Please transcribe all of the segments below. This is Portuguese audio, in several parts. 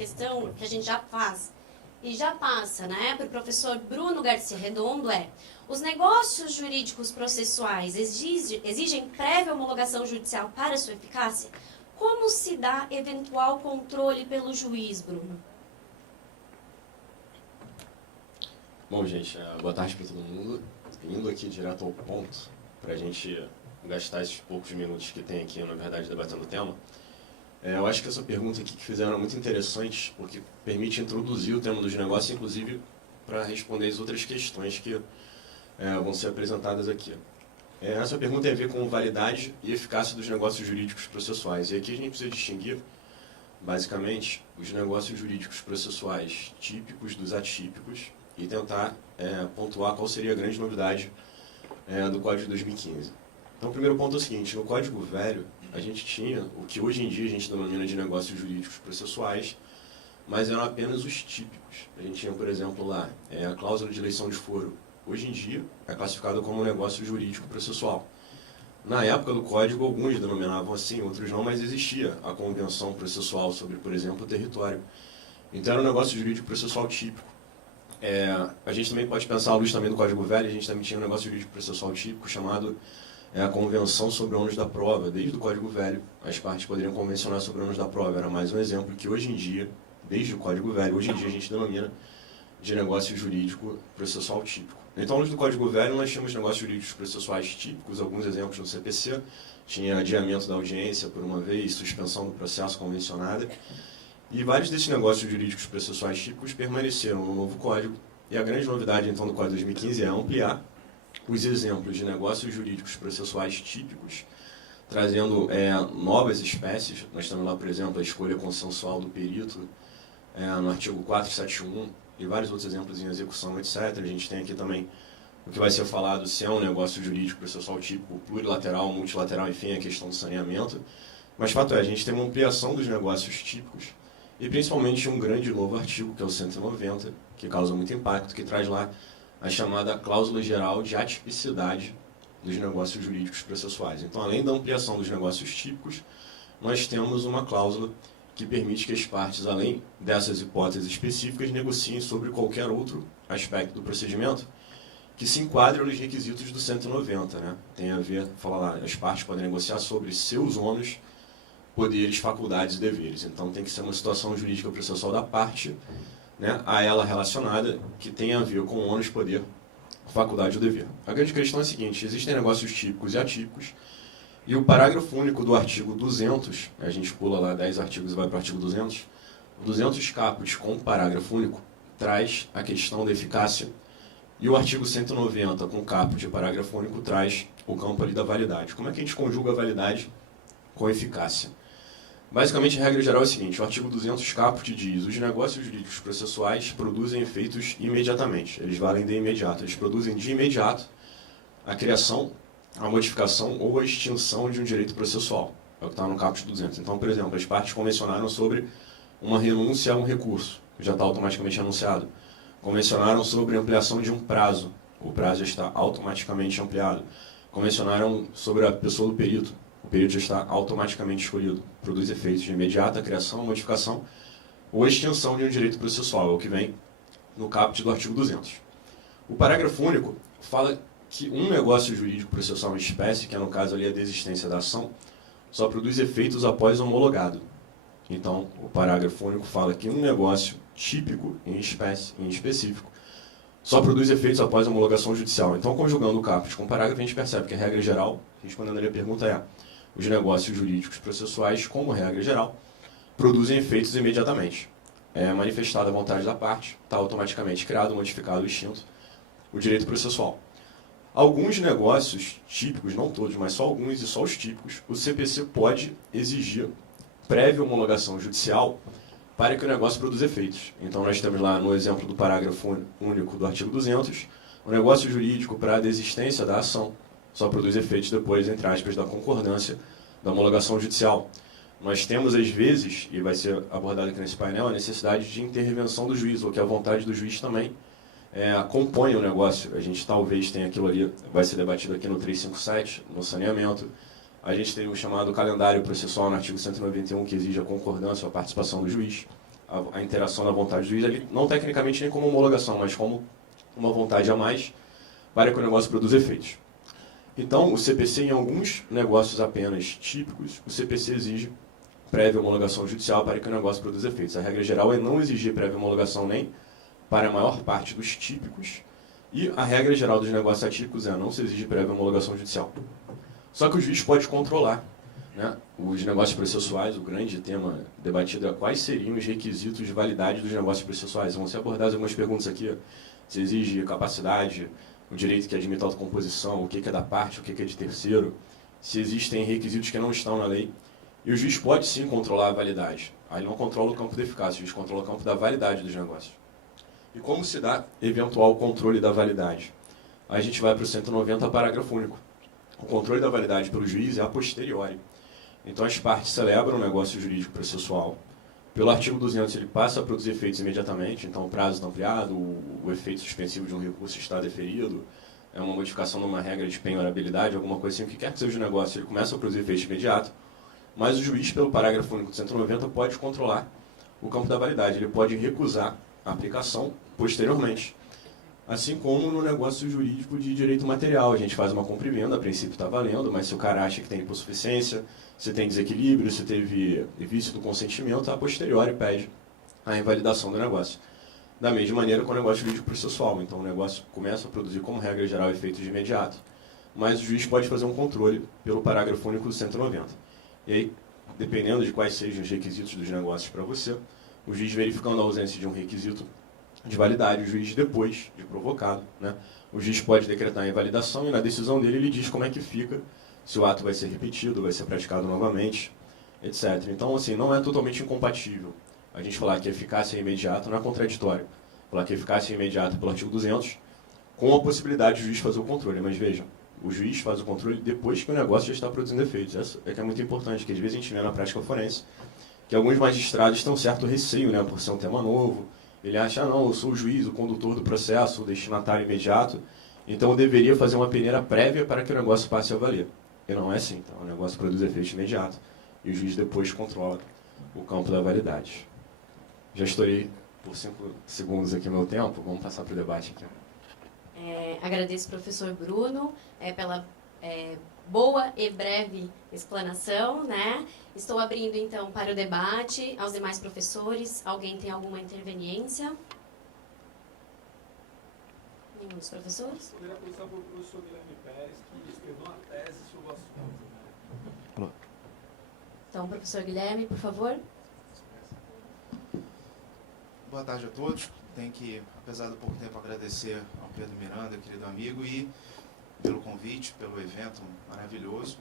questão que a gente já faz e já passa, né, para o professor Bruno Garcia Redondo é: os negócios jurídicos processuais exigem prévia homologação judicial para sua eficácia? Como se dá eventual controle pelo juiz, Bruno? Bom, gente, boa tarde para todo mundo. Indo aqui direto ao ponto, para a gente gastar esses poucos minutos que tem aqui, na verdade, debatendo o tema. Eu acho que essa pergunta aqui que fizeram é muito interessante, porque permite introduzir o tema dos negócios, inclusive para responder as outras questões que vão ser apresentadas aqui. Essa pergunta tem a ver com validade e eficácia dos negócios jurídicos processuais. E aqui a gente precisa distinguir, basicamente, os negócios jurídicos processuais típicos dos atípicos e tentar pontuar qual seria a grande novidade do Código de 2015. Então, o primeiro ponto é o seguinte: no Código Velho, a gente tinha o que hoje em dia a gente denomina de negócios jurídicos processuais, mas eram apenas os típicos. A gente tinha, por exemplo, lá a cláusula de eleição de foro. Hoje em dia é classificado como negócio jurídico processual. Na época do Código, alguns denominavam assim, outros não, mas existia a convenção processual sobre, por exemplo, o território. Então era um negócio jurídico processual típico. A gente também pode pensar à luz também do Código Velho, a gente também tinha um negócio jurídico processual típico chamado a Convenção sobre o ônus da prova. Desde o Código Velho, as partes poderiam convencionar sobre o ônus da prova. Era mais um exemplo que hoje em dia, desde o Código Velho, hoje em dia a gente denomina de negócio jurídico processual típico. Então, à luz do Código Velho, nós tínhamos negócios jurídicos processuais típicos, alguns exemplos no CPC, tinha adiamento da audiência por uma vez, suspensão do processo convencionada, e vários desses negócios jurídicos processuais típicos permaneceram no novo Código, e a grande novidade, então, do Código de 2015 é ampliar os exemplos de negócios jurídicos processuais típicos, trazendo novas espécies. Nós temos lá, por exemplo, a escolha consensual do perito, no artigo 471, e vários outros exemplos em execução, etc. A gente tem aqui também o que vai ser falado se é um negócio jurídico processual típico, plurilateral, multilateral, enfim, a questão do saneamento. Mas, fato é, a gente tem uma ampliação dos negócios típicos e, principalmente, um grande novo artigo, que é o 190, que causa muito impacto, que traz lá a chamada cláusula geral de atipicidade dos negócios jurídicos processuais. Então, além da ampliação dos negócios típicos, nós temos uma cláusula que permite que as partes, além dessas hipóteses específicas, negociem sobre qualquer outro aspecto do procedimento que se enquadre nos requisitos do 190, né? Tem a ver, fala lá, as partes podem negociar sobre seus ônus, poderes, faculdades e deveres. Então tem que ser uma situação jurídica processual da parte, né, a ela relacionada, que tem a ver com ônus, poder, faculdade ou dever. A grande questão é a seguinte: existem negócios típicos e atípicos, e o parágrafo único do artigo 200, a gente pula lá 10 artigos e vai para o artigo 200, o 200 caput com o parágrafo único traz a questão da eficácia, e o artigo 190 com caput e parágrafo único traz o campo ali da validade. Como é que a gente conjuga a validade com a eficácia? Basicamente, a regra geral é a seguinte: o artigo 200 caput diz: os negócios jurídicos processuais produzem efeitos imediatamente, eles valem de imediato, eles produzem de imediato a criação, a modificação ou a extinção de um direito processual. É o que está no caput 200. Então, por exemplo, as partes convencionaram sobre uma renúncia a um recurso, que já está automaticamente anunciado. Convencionaram sobre ampliação de um prazo, o prazo já está automaticamente ampliado. Convencionaram sobre a pessoa do perito, o perito já está automaticamente escolhido. Produz efeitos de imediata criação, modificação ou extinção de um direito processual, é o que vem no caput do artigo 200. O parágrafo único fala que um negócio jurídico processual em espécie, que é no caso ali a desistência da ação, só produz efeitos após homologado. Então, o parágrafo único fala que um negócio típico em espécie, em específico, só produz efeitos após homologação judicial. Então, conjugando o caput com o parágrafo, a gente percebe que a regra geral, respondendo ali a pergunta, é: os negócios jurídicos processuais, como regra geral, produzem efeitos imediatamente. É manifestada a vontade da parte, está automaticamente criado, modificado, extinto o direito processual. Alguns negócios típicos, não todos, mas só alguns e só os típicos, o CPC pode exigir prévia homologação judicial para que o negócio produza efeitos. Então, nós temos lá no exemplo do parágrafo único do artigo 200, o negócio jurídico para a desistência da ação só produz efeitos depois, entre aspas, da concordância da homologação judicial. Nós temos, às vezes, e vai ser abordado aqui nesse painel, a necessidade de intervenção do juiz, ou que a vontade do juiz também acompanha o negócio. A gente talvez tenha aquilo ali, vai ser debatido aqui no 357, no saneamento. A gente tem o chamado calendário processual no artigo 191, que exige a concordância, a participação do juiz. a interação da vontade do juiz, ali, não tecnicamente nem como homologação, mas como uma vontade a mais para que o negócio produza efeitos. Então, o CPC, em alguns negócios apenas típicos, o CPC exige prévia homologação judicial para que o negócio produza efeitos. A regra geral é não exigir prévia homologação nem para a maior parte dos típicos, e a regra geral dos negócios atípicos é não se exige prévia homologação judicial. Só que o juiz pode controlar, né, os negócios processuais. O grande tema debatido é quais seriam os requisitos de validade dos negócios processuais. Vão ser abordadas algumas perguntas aqui. Se exige capacidade, o direito que admite autocomposição, o que é da parte, o que é de terceiro, se existem requisitos que não estão na lei. E o juiz pode sim controlar a validade. Aí não controla o campo da eficácia, o juiz controla o campo da validade dos negócios. E como se dá eventual controle da validade? Aí a gente vai para o 190, parágrafo único. O controle da validade pelo juiz é a posteriori. Então as partes celebram o negócio jurídico processual. Pelo artigo 200 ele passa a produzir efeitos imediatamente, então o prazo está ampliado, o efeito suspensivo de um recurso está deferido, é uma modificação de uma regra de penhorabilidade, alguma coisa assim, o que quer que seja o negócio, ele começa a produzir efeito imediato, mas o juiz, pelo parágrafo único do 190, pode controlar o campo da validade, ele pode recusar a aplicação posteriormente. Assim como no negócio jurídico de direito material, a gente faz uma compra e venda, a princípio está valendo, mas se o cara acha que tem hipossuficiência, se tem desequilíbrio, se teve vício do consentimento, a posteriori pede a invalidação do negócio. Da mesma maneira com o negócio jurídico processual. Então o negócio começa a produzir, como regra geral, efeitos de imediato, mas o juiz pode fazer um controle pelo parágrafo único do 190. E aí, dependendo de quais sejam os requisitos dos negócios para você, o juiz verificando a ausência de um requisito de validade, o juiz, depois de provocado, né, o juiz pode decretar a invalidação e na decisão dele ele diz como é que fica, se o ato vai ser repetido, vai ser praticado novamente, etc. Então, assim, não é totalmente incompatível a gente falar que a eficácia é imediata, não é contraditório. Falar que a eficácia é imediata pelo artigo 200, com a possibilidade do juiz fazer o controle. Mas vejam, o juiz faz o controle depois que o negócio já está produzindo efeitos. Isso é que é muito importante, que às vezes a gente vê na prática forense que alguns magistrados têm um certo receio, né, por ser um tema novo. Ele acha, não, eu sou o juiz, o condutor do processo, o destinatário imediato, então eu deveria fazer uma peneira prévia para que o negócio passe a valer. E não é assim. Então, o negócio produz efeito imediato e o juiz depois controla o campo da validade. Já estourei por 5 segundos aqui o meu tempo, vamos passar para o debate aqui. Agradeço ao professor Bruno pela boa e breve explanação, né? Estou abrindo, então, para o debate aos demais professores. Alguém tem alguma interveniência? Nenhum dos professores? Eu queria começar pelo professor Guilherme Pérez, que escreveu uma tese sobre o assunto. Né? Então, professor Guilherme, por favor. Boa tarde a todos. Tenho que, apesar do pouco tempo, agradecer ao Pedro Miranda, querido amigo, e pelo convite, pelo evento maravilhoso.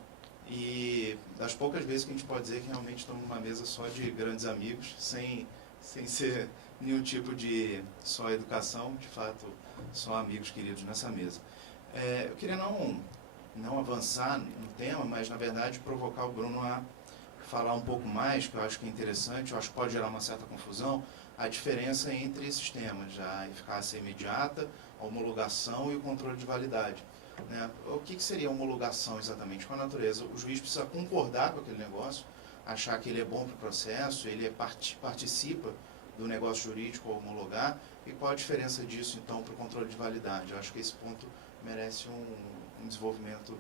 E das poucas vezes que a gente pode dizer que realmente estamos numa mesa só de grandes amigos, sem ser nenhum tipo de só educação, de fato, só amigos queridos nessa mesa. Eu queria não avançar no tema, mas, na verdade, provocar o Bruno a falar um pouco mais, que eu acho que é interessante, eu acho que pode gerar uma certa confusão, a diferença entre esses temas, a eficácia imediata, a homologação e o controle de validade. Né? O que seria a homologação exatamente? Com a natureza, o juiz precisa concordar com aquele negócio, achar que ele é bom para o processo, ele participa do negócio jurídico ao homologar, e qual a diferença disso, então, para o controle de validade? Eu acho que esse ponto merece um desenvolvimento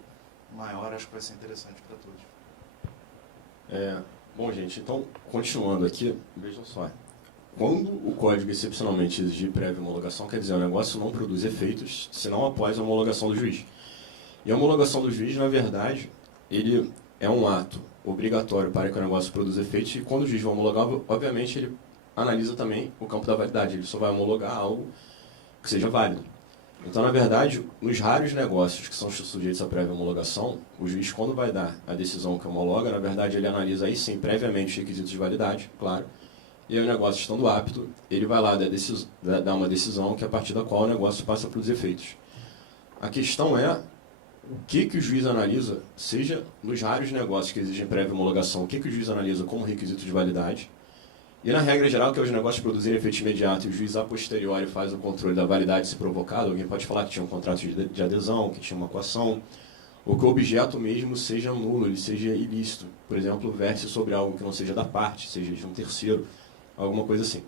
maior, acho que vai ser interessante para todos. Bom, gente, então, continuando aqui, vejam só. Quando o código excepcionalmente exigir prévia homologação, quer dizer, o negócio não produz efeitos, senão após a homologação do juiz. E a homologação do juiz, na verdade, ele é um ato obrigatório para que o negócio produza efeitos, e quando o juiz vai homologar, obviamente, ele analisa também o campo da validade, ele só vai homologar algo que seja válido. Então, na verdade, nos raros negócios que são sujeitos à prévia homologação, o juiz, quando vai dar a decisão que homologa, na verdade, ele analisa aí sim, previamente, os requisitos de validade, claro, e aí o negócio estando apto, ele vai lá dar uma decisão que é a partir da qual o negócio passa a produzir efeitos. A questão é o que o juiz analisa, seja nos raros negócios que exigem prévia homologação, o que o juiz analisa como requisito de validade, e na regra geral, que é os negócios produzirem efeito imediato e o juiz a posteriori faz o controle da validade se provocado, alguém pode falar que tinha um contrato de adesão, que tinha uma coação, ou que o objeto mesmo seja nulo, ele seja ilícito. Por exemplo, verse sobre algo que não seja da parte, seja de um terceiro, alguma coisa assim.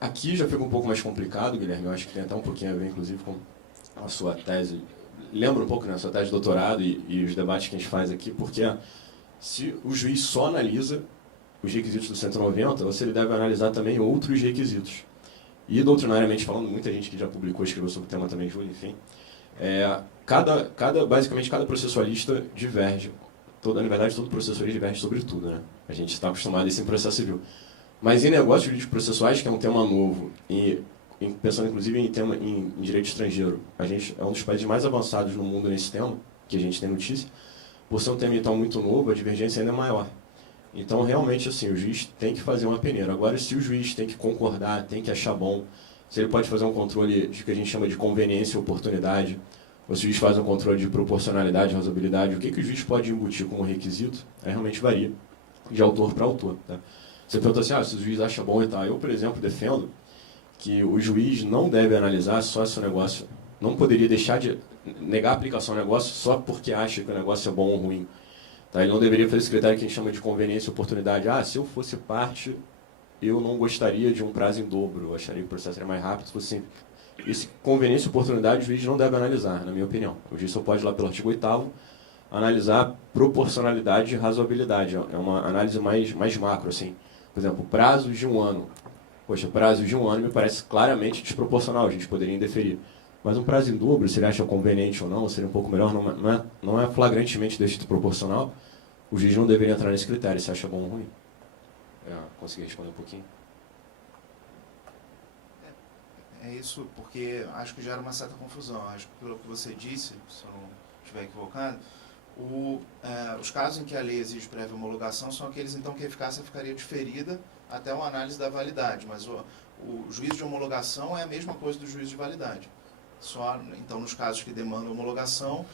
Aqui já fica um pouco mais complicado, Guilherme, eu acho que tem até um pouquinho a ver, inclusive, com a sua tese. Lembra um pouco, né, a sua tese de doutorado e os debates que a gente faz aqui, porque se o juiz só analisa os requisitos do 190, você deve analisar também outros requisitos. E, doutrinariamente falando, muita gente que já publicou, escreveu sobre o tema também, Júlio, enfim, basicamente cada processualista diverge. Na verdade, todo processualista diverge sobre tudo, né? A gente está acostumado a isso em processo civil. Mas em negócios jurídicos processuais, que é um tema novo, pensando inclusive em direito estrangeiro, a gente é um dos países mais avançados no mundo nesse tema, que a gente tem notícia. Por ser um tema então muito novo, a divergência ainda é maior. Então, realmente, assim, o juiz tem que fazer uma peneira. Agora, se o juiz tem que concordar, tem que achar bom, se ele pode fazer um controle de que a gente chama de conveniência e oportunidade, ou se o juiz faz um controle de proporcionalidade, razoabilidade, o que o juiz pode embutir como requisito, realmente varia de autor para autor. Tá? Você pergunta assim, se o juiz acha bom e tal. Eu, por exemplo, defendo que o juiz não deve analisar só se o negócio, não poderia deixar de negar a aplicação ao negócio só porque acha que o negócio é bom ou ruim. Tá? Ele não deveria fazer esse critério que a gente chama de conveniência e oportunidade. Se eu fosse parte, eu não gostaria de um prazo em dobro, eu acharia que o processo seria mais rápido se fosse simples. Esse conveniência e oportunidade o juiz não deve analisar, na minha opinião. O juiz só pode ir lá pelo artigo 8º analisar proporcionalidade e razoabilidade. É uma análise mais macro, assim. Por exemplo, prazos de 1 ano. Poxa, prazos de 1 ano me parece claramente desproporcional, a gente poderia indeferir. Mas um prazo em dobro, se ele acha conveniente ou não, seria um pouco melhor, não é flagrantemente desproporcional, o juiz não deveria entrar nesse critério, se acha bom ou ruim. Consegui responder um pouquinho? É isso, porque acho que gera uma certa confusão. Acho que pelo que você disse, se eu não estiver equivocado, os casos em que a lei exige prévia homologação são aqueles então que a eficácia ficaria diferida até uma análise da validade, mas o juízo de homologação é a mesma coisa do juízo de validade. Só, então, nos casos que demandam homologação,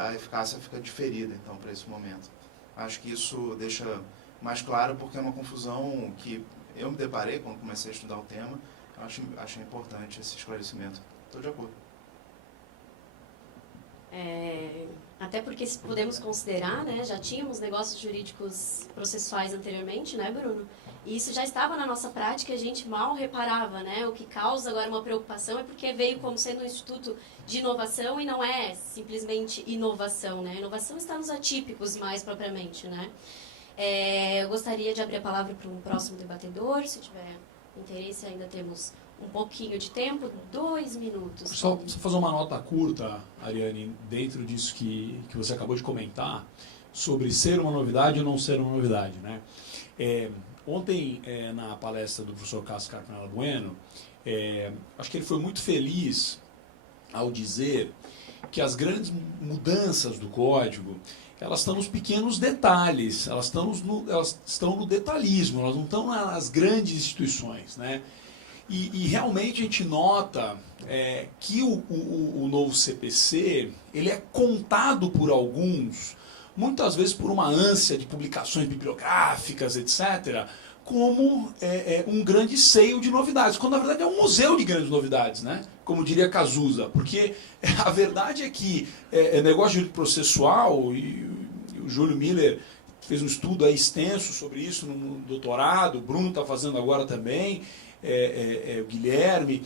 a eficácia fica diferida, então, para esse momento. Acho que isso deixa mais claro, porque é uma confusão que eu me deparei quando comecei a estudar o tema. Achei importante esse esclarecimento. Estou de acordo. Até porque se podemos considerar, né, já tínhamos negócios jurídicos processuais anteriormente, né, Bruno? E isso já estava na nossa prática, a gente mal reparava, né? O que causa agora uma preocupação é porque veio como sendo um instituto de inovação e não é simplesmente inovação, né? Inovação está nos atípicos mais propriamente, né? Eu gostaria de abrir a palavra para um próximo debatedor, se tiver interesse, ainda temos um pouquinho de tempo, 2 minutos. Só fazer uma nota curta, Ariane, dentro disso que você acabou de comentar, sobre ser uma novidade ou não ser uma novidade, né? Ontem, na palestra do professor Cássio Carpinella Bueno, acho que ele foi muito feliz ao dizer que as grandes mudanças do código, elas estão nos pequenos detalhes, elas estão no detalhismo, elas não estão nas grandes instituições, né? E realmente a gente nota que o novo CPC, ele é contado por alguns, muitas vezes por uma ânsia de publicações bibliográficas, etc., como um grande seio de novidades, quando na verdade é um museu de grandes novidades, né? Como diria Cazuza, porque a verdade é que negócio jurídico processual, e o Júlio Miller fez um estudo aí extenso sobre isso no doutorado, o Bruno está fazendo agora também, o Guilherme,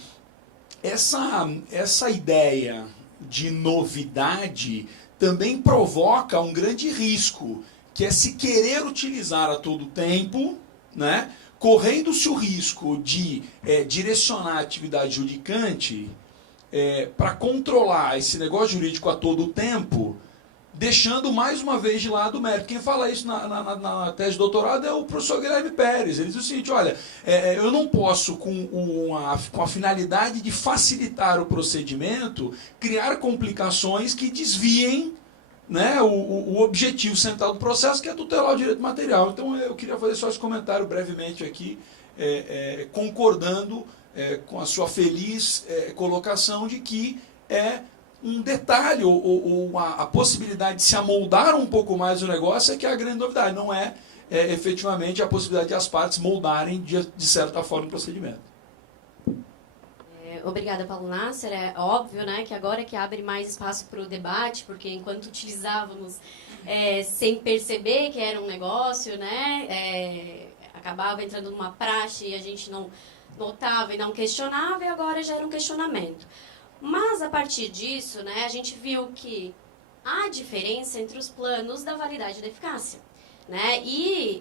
essa ideia de novidade também provoca um grande risco, que é se querer utilizar a todo tempo, né, correndo-se o risco de direcionar a atividade judicante para controlar esse negócio jurídico a todo tempo, deixando mais uma vez de lado o mérito. Quem fala isso na tese de doutorado é o professor Guilherme Pérez. Ele diz o seguinte, olha, eu não posso, com a finalidade de facilitar o procedimento, criar complicações que desviem, né, o objetivo central do processo, que é tutelar o direito material. Então eu queria fazer só esse comentário brevemente aqui, concordando com a sua feliz colocação de que um detalhe ou a possibilidade de se amoldar um pouco mais o negócio é que é a grande novidade, não efetivamente a possibilidade de as partes moldarem de certa forma o procedimento. Obrigada, Paulo Nasser. É óbvio, né, que agora é que abre mais espaço para o debate, porque enquanto utilizávamos sem perceber que era um negócio, né, acabava entrando numa praxe e a gente não notava e não questionava, e agora já era um questionamento. Mas, a partir disso, né, a gente viu que há diferença entre os planos da validade e da eficácia. Né? E,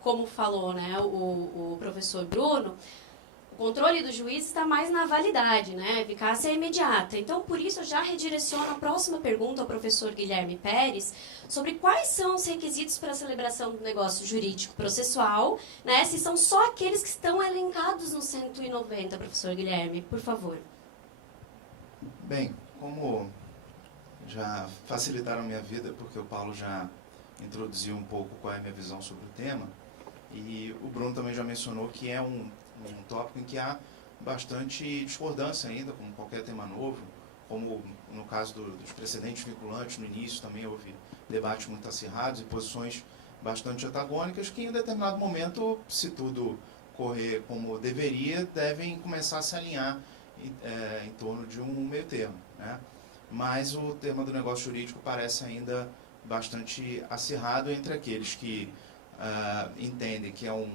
como falou, né, o professor Bruno, o controle do juiz está mais na validade, né? A eficácia é imediata. Então, por isso, eu já redireciono a próxima pergunta ao professor Guilherme Pérez sobre quais são os requisitos para a celebração do negócio jurídico processual, né? Se são só aqueles que estão elencados no 190, professor Guilherme, por favor. Bem, como já facilitaram a minha vida, porque o Paulo já introduziu um pouco qual é a minha visão sobre o tema, e o Bruno também já mencionou que é um tópico em que há bastante discordância ainda, como qualquer tema novo, como no caso dos precedentes vinculantes, no início também houve debates muito acirrados e posições bastante antagônicas que em determinado momento, se tudo correr como deveria, devem começar a se alinhar em torno de um meio termo, né? Mas o tema do negócio jurídico parece ainda bastante acirrado entre aqueles que entendem que é um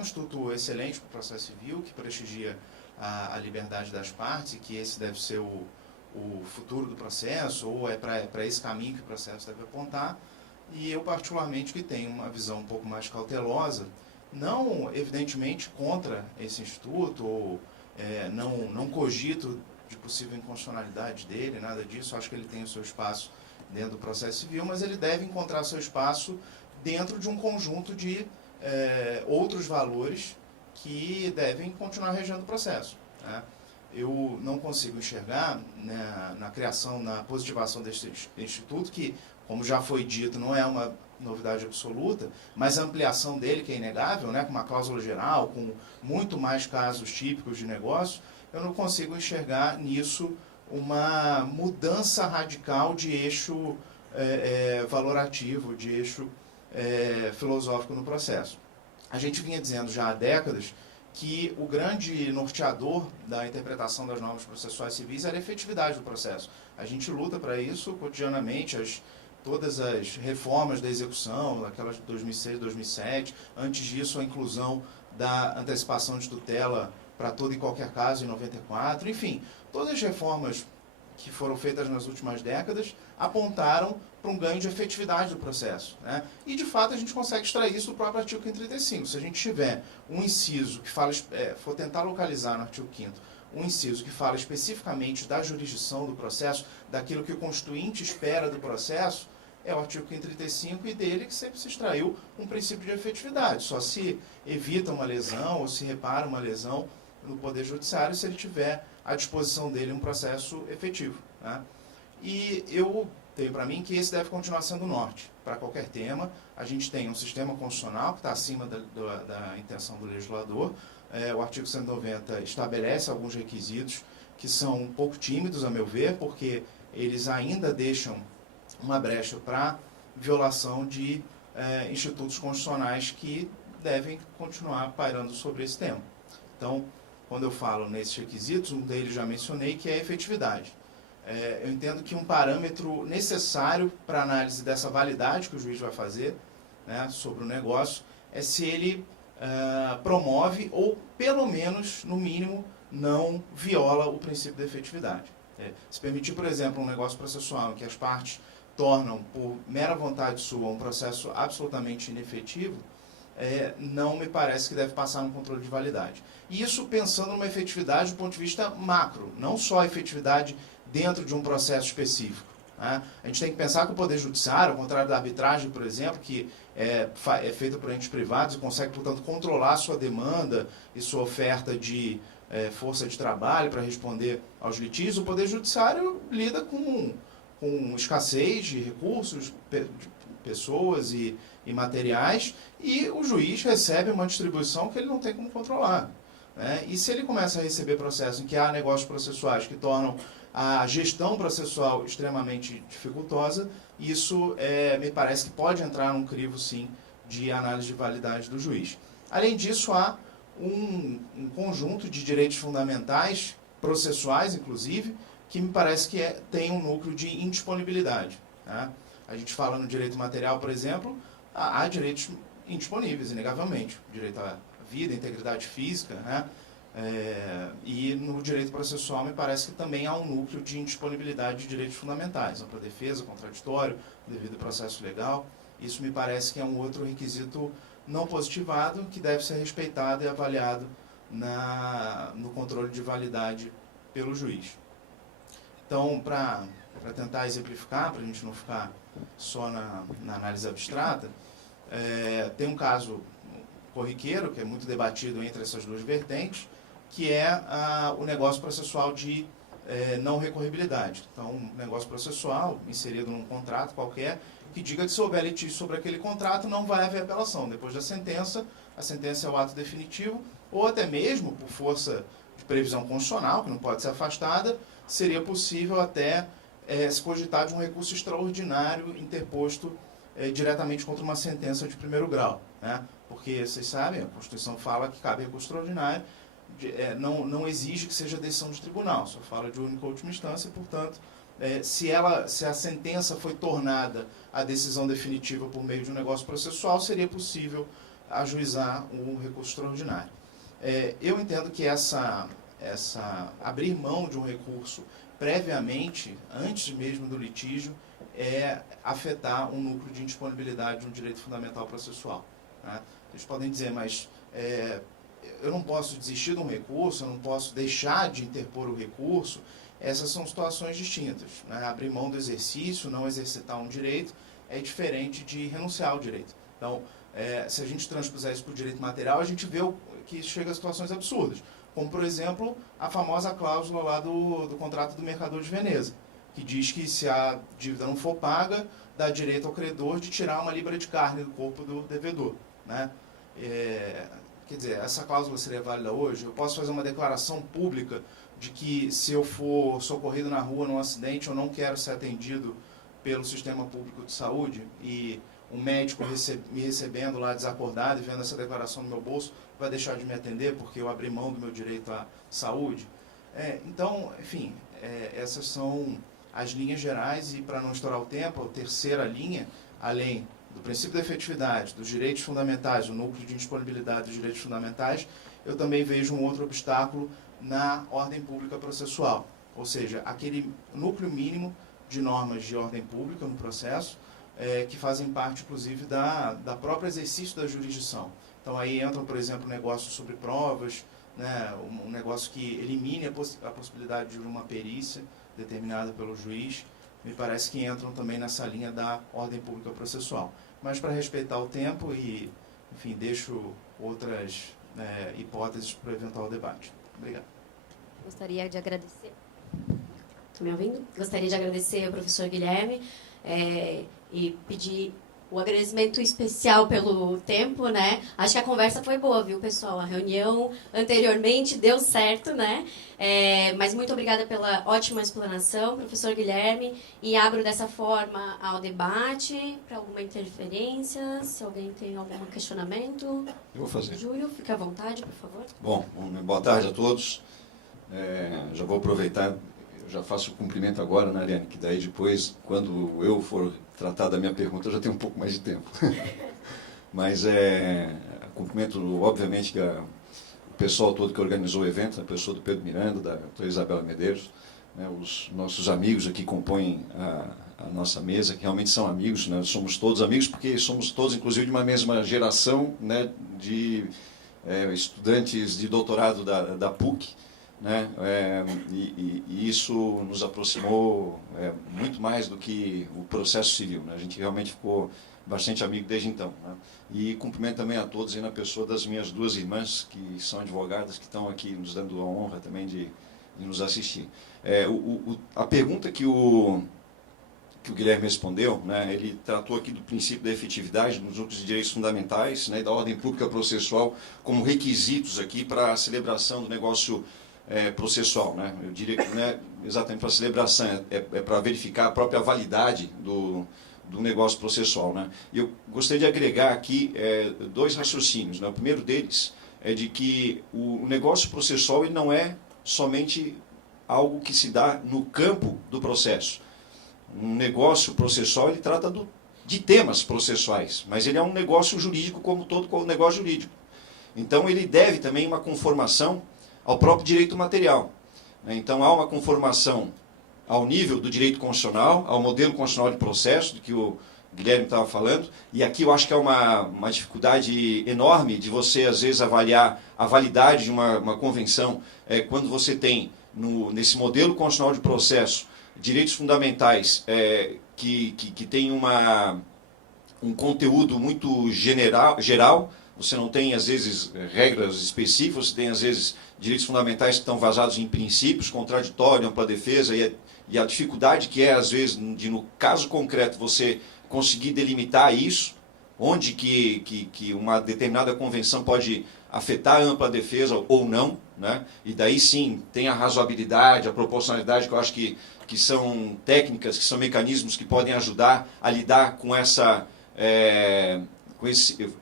instituto excelente para o processo civil, que prestigia a liberdade das partes e que esse deve ser o futuro do processo, ou é para esse caminho que o processo deve apontar, e eu particularmente que tenho uma visão um pouco mais cautelosa, não evidentemente contra esse instituto, ou não cogito de possível inconstitucionalidade dele, nada disso, acho que ele tem o seu espaço dentro do processo civil, mas ele deve encontrar seu espaço dentro de um conjunto de outros valores que devem continuar regendo o processo, né? Eu não consigo enxergar, né, na criação, na positivação deste instituto, que, como já foi dito, não é uma novidade absoluta, mas a ampliação dele, que é inegável, né, com uma cláusula geral, com muito mais casos típicos de negócio, eu não consigo enxergar nisso uma mudança radical de eixo valorativo, de eixo filosófico no processo. A gente vinha dizendo já há décadas que o grande norteador da interpretação das normas processuais civis era a efetividade do processo. A gente luta para isso cotidianamente, todas as reformas da execução, aquelas de 2006, 2007, antes disso a inclusão da antecipação de tutela para todo e qualquer caso em 94, enfim, todas as reformas que foram feitas nas últimas décadas apontaram para um ganho de efetividade do processo, né? E, de fato, a gente consegue extrair isso do próprio artigo 535. Se a gente tiver um inciso que fala, for tentar localizar no artigo 5º, um inciso que fala especificamente da jurisdição do processo, daquilo que o constituinte espera do processo, é o artigo 535 e dele que sempre se extraiu um princípio de efetividade. Só se evita uma lesão ou se repara uma lesão no Poder Judiciário se ele tiver à disposição dele um processo efetivo, né? E eu tenho para mim que esse deve continuar sendo o norte para qualquer tema. A gente tem um sistema constitucional que está acima da intenção do legislador. O artigo 190 estabelece alguns requisitos que são um pouco tímidos, a meu ver, porque eles ainda deixam uma brecha para violação de institutos constitucionais que devem continuar pairando sobre esse tema. Então, quando eu falo nesses requisitos, um deles já mencionei, que é a efetividade. Eu entendo que um parâmetro necessário para a análise dessa validade que o juiz vai fazer, né, sobre o negócio é se ele promove ou, pelo menos, no mínimo, não viola o princípio da efetividade. Se permitir, por exemplo, um negócio processual em que as partes tornam, por mera vontade sua, um processo absolutamente inefetivo, não me parece que deve passar no controle de validade. Isso pensando numa efetividade do ponto de vista macro, não só a efetividade dentro de um processo específico, né? A gente tem que pensar que o Poder Judiciário, ao contrário da arbitragem, por exemplo, que é feita por entes privados e consegue, portanto, controlar sua demanda e sua oferta de força de trabalho para responder aos litígios, o Poder Judiciário lida com escassez de recursos, de pessoas e materiais, e o juiz recebe uma distribuição que ele não tem como controlar, né? E se ele começa a receber processos em que há negócios processuais que tornam a gestão processual extremamente dificultosa, isso me parece que pode entrar num crivo, sim, de análise de validade do juiz. Além disso, há um conjunto de direitos fundamentais, processuais inclusive, que me parece que tem um núcleo de indisponibilidade, né? A gente fala no direito material, por exemplo, há direitos indisponíveis, inegavelmente. O direito à vida, à integridade física, né? E no direito processual me parece que também há um núcleo de indisponibilidade de direitos fundamentais, ampla defesa, contraditório, devido processo legal. Isso me parece que é um outro requisito não positivado que deve ser respeitado e avaliado no controle de validade pelo juiz. Então, para tentar exemplificar, para a gente não ficar só na análise abstrata, tem um caso corriqueiro, que é muito debatido entre essas duas vertentes, que é o negócio processual de não recorribilidade. Então, um negócio processual inserido num contrato qualquer, que diga que se houver litígio sobre aquele contrato, não vai haver apelação. Depois da sentença, a sentença é o ato definitivo, ou até mesmo, por força de previsão constitucional, que não pode ser afastada, seria possível até se cogitar de um recurso extraordinário interposto diretamente contra uma sentença de primeiro grau, né? Porque, vocês sabem, a Constituição fala que cabe recurso extraordinário, não exige que seja decisão de tribunal, só fala de única última instância, e, portanto, se a sentença foi tornada a decisão definitiva por meio de um negócio processual, seria possível ajuizar um recurso extraordinário. Eu entendo que abrir mão de um recurso previamente, antes mesmo do litígio, é afetar um núcleo de indisponibilidade de um direito fundamental processual, né? Eles podem dizer, mas eu não posso desistir de um recurso, eu não posso deixar de interpor o recurso. Essas são situações distintas, né? Abrir mão do exercício, não exercitar um direito, é diferente de renunciar ao direito. Então, se a gente transpuser isso para o direito material, a gente vê que chega a situações absurdas. Como, por exemplo, a famosa cláusula lá do contrato do Mercador de Veneza, que diz que se a dívida não for paga, dá direito ao credor de tirar uma libra de carne do corpo do devedor, né? Quer dizer, essa cláusula seria válida hoje? Eu posso fazer uma declaração pública de que se eu for socorrido na rua num acidente, eu não quero ser atendido pelo sistema público de saúde, e um médico me recebendo lá desacordado e vendo essa declaração no meu bolso vai deixar de me atender porque eu abri mão do meu direito à saúde? Então, enfim, essas são as linhas gerais, e para não estourar o tempo, a terceira linha, além do princípio da efetividade, dos direitos fundamentais, o núcleo de indisponibilidade dos direitos fundamentais, eu também vejo um outro obstáculo na ordem pública processual, ou seja, aquele núcleo mínimo de normas de ordem pública no processo, que fazem parte, inclusive, da própria exercício da jurisdição. Então, aí entram, por exemplo, negócios sobre provas, né, um negócio que elimine a possibilidade de uma perícia determinada pelo juiz. Me parece que entram também nessa linha da ordem pública processual. Mas, para respeitar o tempo e, enfim, deixo outras hipóteses para o eventual debate. Obrigado. Gostaria de agradecer. Estão me ouvindo? Gostaria de agradecer ao professor Guilherme e pedir o agradecimento especial pelo tempo, né? Acho que a conversa foi boa, viu, pessoal? A reunião anteriormente deu certo, né? Mas muito obrigada pela ótima explanação, professor Guilherme, e abro dessa forma ao debate, para alguma interferência, se alguém tem algum questionamento. Eu vou fazer. Júlio, fique à vontade, por favor. Bom, boa tarde a todos. Já vou aproveitar, eu já faço o cumprimento agora, né, Ariane, que daí depois, quando eu for tratar da minha pergunta, eu já tenho um pouco mais de tempo. Mas cumprimento, obviamente, o pessoal todo que organizou o evento, a pessoa do Pedro Miranda, da doutora Isabela Medeiros, né, os nossos amigos aqui que compõem a nossa mesa, que realmente são amigos, né, somos todos amigos, porque somos todos, inclusive, de uma mesma geração, né, de estudantes de doutorado da PUC, né? E isso nos aproximou muito mais do que o processo civil, né? A gente realmente ficou bastante amigo desde então, né? E cumprimento também a todos aí na pessoa das minhas duas irmãs, que são advogadas, que estão aqui nos dando a honra também de nos assistir. A pergunta que o Guilherme respondeu, né, ele tratou aqui do princípio da efetividade nos núcleos de direitos fundamentais, né, e da ordem pública processual como requisitos aqui para a celebração do negócio processual, né? Eu diria que não é exatamente para a celebração, é para verificar a própria validade do negócio processual, né? E eu gostaria de agregar aqui dois raciocínios, né? O primeiro deles é de que o negócio processual ele não é somente algo que se dá no campo do processo. Um negócio processual ele trata do de temas processuais, mas ele é um negócio jurídico como todo negócio jurídico. Então ele deve também uma conformação ao próprio direito material. Então há uma conformação ao nível do direito constitucional, ao modelo constitucional de processo, do que o Guilherme estava falando, e aqui eu acho que é uma dificuldade enorme de você, às vezes, avaliar a validade de uma convenção, quando você tem, nesse modelo constitucional de processo, direitos fundamentais que têm um conteúdo muito geral, você não tem, às vezes, regras específicas, você tem, às vezes, direitos fundamentais que estão vazados em princípios, contraditório, ampla defesa, e a dificuldade que é, às vezes, de, no caso concreto, você conseguir delimitar isso, onde que uma determinada convenção pode afetar a ampla defesa ou não, né? E daí sim tem a razoabilidade, a proporcionalidade, que eu acho que são técnicas, que são mecanismos que podem ajudar a lidar com essa...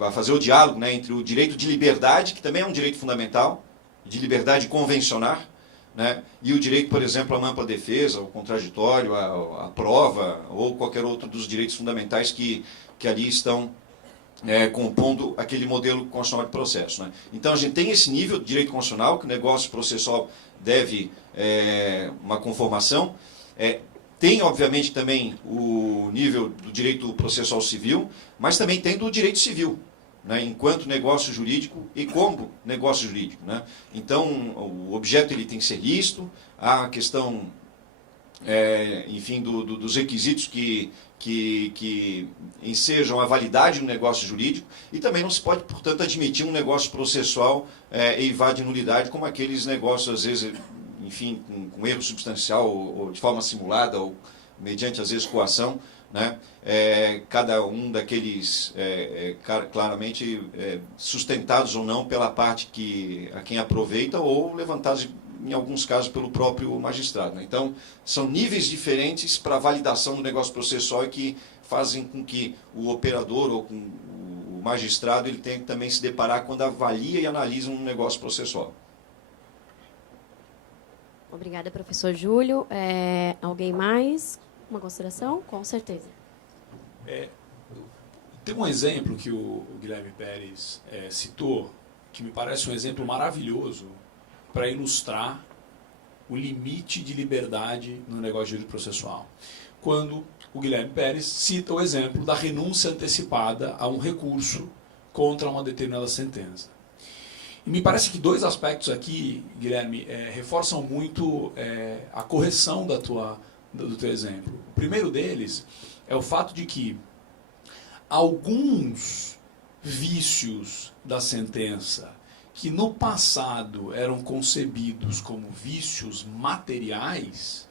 a fazer o diálogo, né, entre o direito de liberdade, que também é um direito fundamental, de liberdade de convencionar, né, e o direito, por exemplo, a uma ampla defesa, ao contraditório, à prova, ou qualquer outro dos direitos fundamentais que ali estão compondo aquele modelo constitucional de processo. Né. Então a gente tem esse nível de direito constitucional, que o negócio processual deve uma conformação. Tem, obviamente, também o nível do direito processual civil, mas também tem do direito civil, né, enquanto negócio jurídico e como negócio jurídico. Né. Então, o objeto ele tem que ser lícito, há a questão, enfim, dos requisitos que ensejam a validade do negócio jurídico, e também não se pode, portanto, admitir um negócio processual eivado de nulidade, como aqueles negócios, às vezes, enfim, com erro substancial, ou de forma simulada, ou mediante, às vezes, coação, né? Cada um daqueles claramente sustentados ou não pela parte a quem aproveita, ou levantados, em alguns casos, pelo próprio magistrado. Né? Então, são níveis diferentes para a validação do negócio processual e que fazem com que o operador ou com o magistrado ele tenha que também se deparar quando avalia e analisa um negócio processual. Obrigada, professor Júlio. Alguém mais? Uma consideração? Com certeza. Tem um exemplo que o Guilherme Pérez citou, que me parece um exemplo maravilhoso para ilustrar o limite de liberdade no negócio jurídico processual. Quando o Guilherme Pérez cita o exemplo da renúncia antecipada a um recurso contra uma determinada sentença. E me parece que dois aspectos aqui, Guilherme, reforçam muito a correção do teu exemplo. O primeiro deles é o fato de que alguns vícios da sentença que no passado eram concebidos como vícios materiais,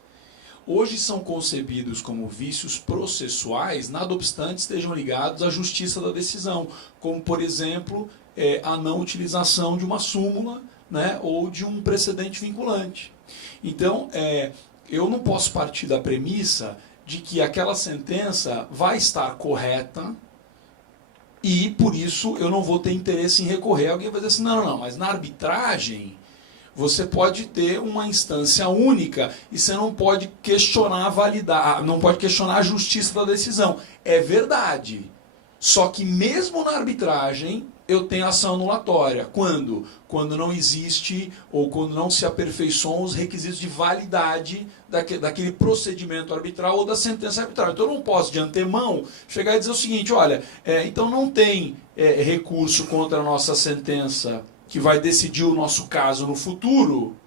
hoje são concebidos como vícios processuais, nada obstante estejam ligados à justiça da decisão, como, por exemplo, a não utilização de uma súmula, né, ou de um precedente vinculante. Então, eu não posso partir da premissa de que aquela sentença vai estar correta e, por isso, eu não vou ter interesse em recorrer. Alguém vai dizer assim, não, mas na arbitragem você pode ter uma instância única e você não pode questionar não pode questionar a justiça da decisão. É verdade. Só que mesmo na arbitragem eu tenho ação anulatória. Quando? Quando não existe ou quando não se aperfeiçoam os requisitos de validade daquele procedimento arbitral ou da sentença arbitral. Então eu não posso, de antemão, chegar e dizer o seguinte, olha, então não tem recurso contra a nossa sentença que vai decidir o nosso caso no futuro,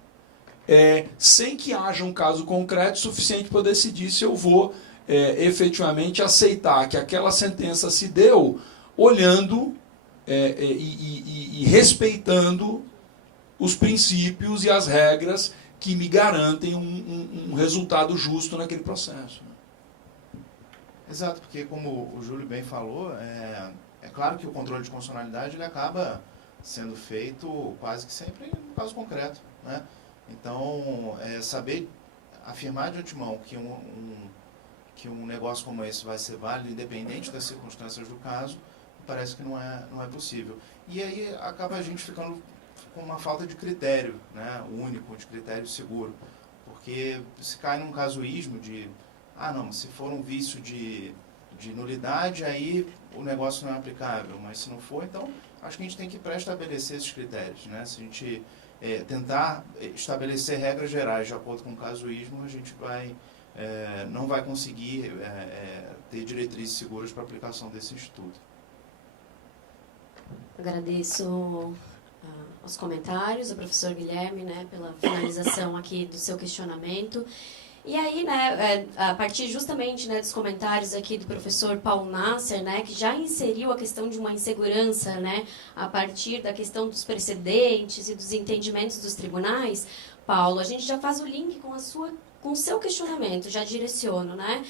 sem que haja um caso concreto suficiente para decidir se eu vou efetivamente aceitar que aquela sentença se deu olhando e respeitando os princípios e as regras que me garantem um resultado justo naquele processo. Exato, porque como o Júlio bem falou, é claro que o controle de constitucionalidade ele acaba sendo feito quase que sempre no caso concreto, né? Então, saber afirmar de antemão que um negócio como esse vai ser válido, independente das circunstâncias do caso, parece que não é possível. E aí acaba a gente ficando com uma falta de critério, né, único, de critério seguro. Porque se cai num casuísmo de, não, se for um vício de de nulidade, aí o negócio não é aplicável. Mas se não for, então acho que a gente tem que pré-estabelecer esses critérios, né? Se a gente tentar estabelecer regras gerais de acordo com o casuísmo, a gente não vai conseguir ter diretrizes seguras para a aplicação desse instituto. Agradeço os comentários, o professor Guilherme, né, pela finalização aqui do seu questionamento. E aí, né, a partir justamente, né, dos comentários aqui do professor Paulo Nasser, né, que já inseriu a questão de uma insegurança, né, a partir da questão dos precedentes e dos entendimentos dos tribunais, Paulo, a gente já faz o link com o seu questionamento, já direciono, né?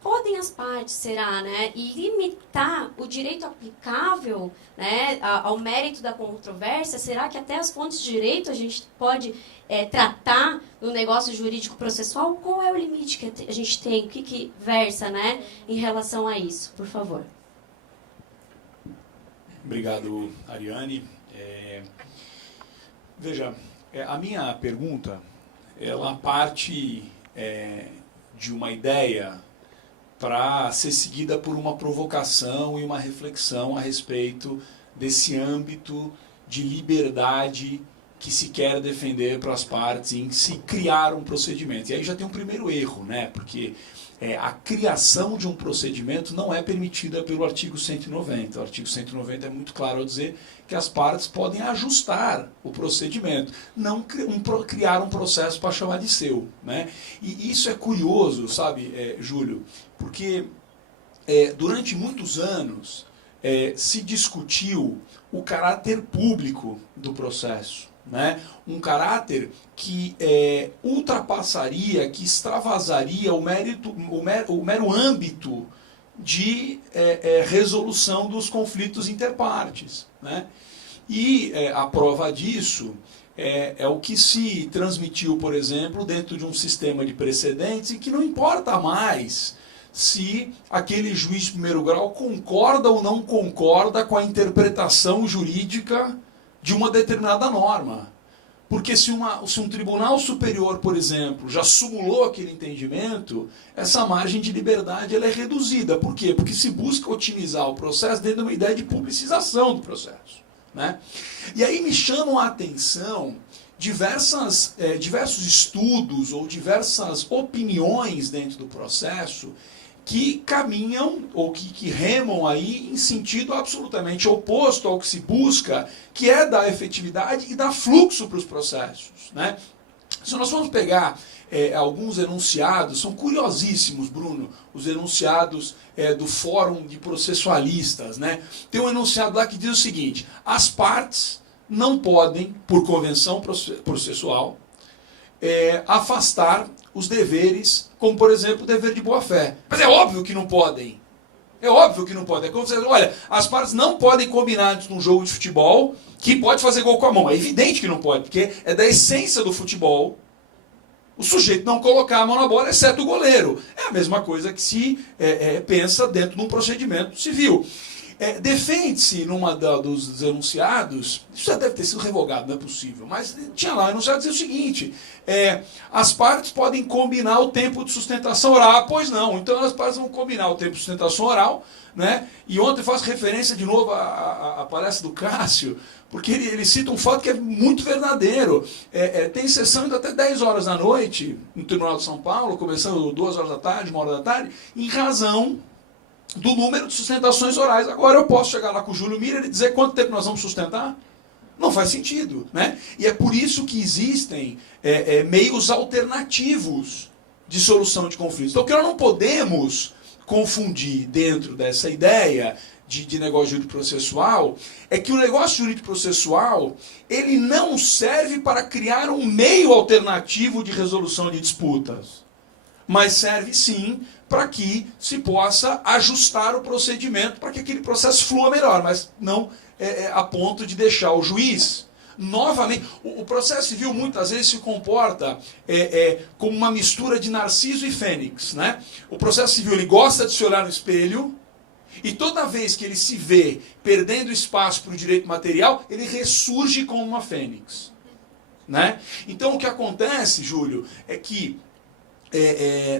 Podem as partes, será, né, limitar o direito aplicável, né, ao mérito da controvérsia? Será que até as fontes de direito a gente pode tratar no negócio jurídico processual? Qual é o limite que a gente tem? O que versa, né, em relação a isso? Por favor. Obrigado, Ariane. Veja, a minha pergunta, ela parte de uma ideia para ser seguida por uma provocação e uma reflexão a respeito desse âmbito de liberdade que se quer defender para as partes em se criar um procedimento. E aí já tem um primeiro erro, né? Porque a criação de um procedimento não é permitida pelo artigo 190. O artigo 190 é muito claro ao dizer que as partes podem ajustar o procedimento, não criar um processo para chamar de seu, né? E isso é curioso, sabe, Júlio, porque durante muitos anos se discutiu o caráter público do processo, né? Um caráter que ultrapassaria, que extravasaria o mero âmbito de resolução dos conflitos interpartes, né? E a prova disso é o que se transmitiu, por exemplo, dentro de um sistema de precedentes em que não importa mais se aquele juiz de primeiro grau concorda ou não concorda com a interpretação jurídica de uma determinada norma. Porque se um tribunal superior, por exemplo, já sumulou aquele entendimento, essa margem de liberdade ela é reduzida. Por quê? Porque se busca otimizar o processo dentro de uma ideia de publicização do processo, né? E aí me chamam a atenção diversos estudos ou diversas opiniões dentro do processo que caminham ou que remam aí em sentido absolutamente oposto ao que se busca, que é dar efetividade e dar fluxo para os processos, né? Se nós formos pegar alguns enunciados, são curiosíssimos, Bruno, os enunciados do Fórum de Processualistas, né? Tem um enunciado lá que diz o seguinte: as partes não podem, por convenção processual, afastar os deveres, como, por exemplo, o dever de boa-fé. Mas é óbvio que não podem. É óbvio que não podem. É como você diz, olha, as partes não podem combinar num jogo de futebol que pode fazer gol com a mão. É evidente que não pode, porque é da essência do futebol o sujeito não colocar a mão na bola, exceto o goleiro. É a mesma coisa que se pensa dentro de um procedimento civil. Defende-se numa dos enunciados, isso já deve ter sido revogado, não é possível, mas tinha lá o enunciado dizia o seguinte: as partes podem combinar o tempo de sustentação oral. Pois não, então as partes vão combinar o tempo de sustentação oral, né? E ontem faço referência de novo à palestra do Cássio, porque ele cita um fato que é muito verdadeiro. Tem sessão ainda até 10 horas da noite no Tribunal de São Paulo, começando 2 horas da tarde, 1 hora da tarde, em razão do número de sustentações orais. Agora eu posso chegar lá com o Júlio Miller e dizer quanto tempo nós vamos sustentar? Não faz sentido, né? E é por isso que existem meios alternativos de solução de conflitos. Então o que nós não podemos confundir dentro dessa ideia de negócio jurídico processual é que o negócio jurídico processual ele não serve para criar um meio alternativo de resolução de disputas, mas serve sim para que se possa ajustar o procedimento para que aquele processo flua melhor, mas não a ponto de deixar o juiz novamente. O processo civil muitas vezes se comporta como uma mistura de Narciso e Fênix, né? O processo civil ele gosta de se olhar no espelho e toda vez que ele se vê perdendo espaço para o direito material, ele ressurge como uma fênix, né? Então o que acontece, Júlio, é que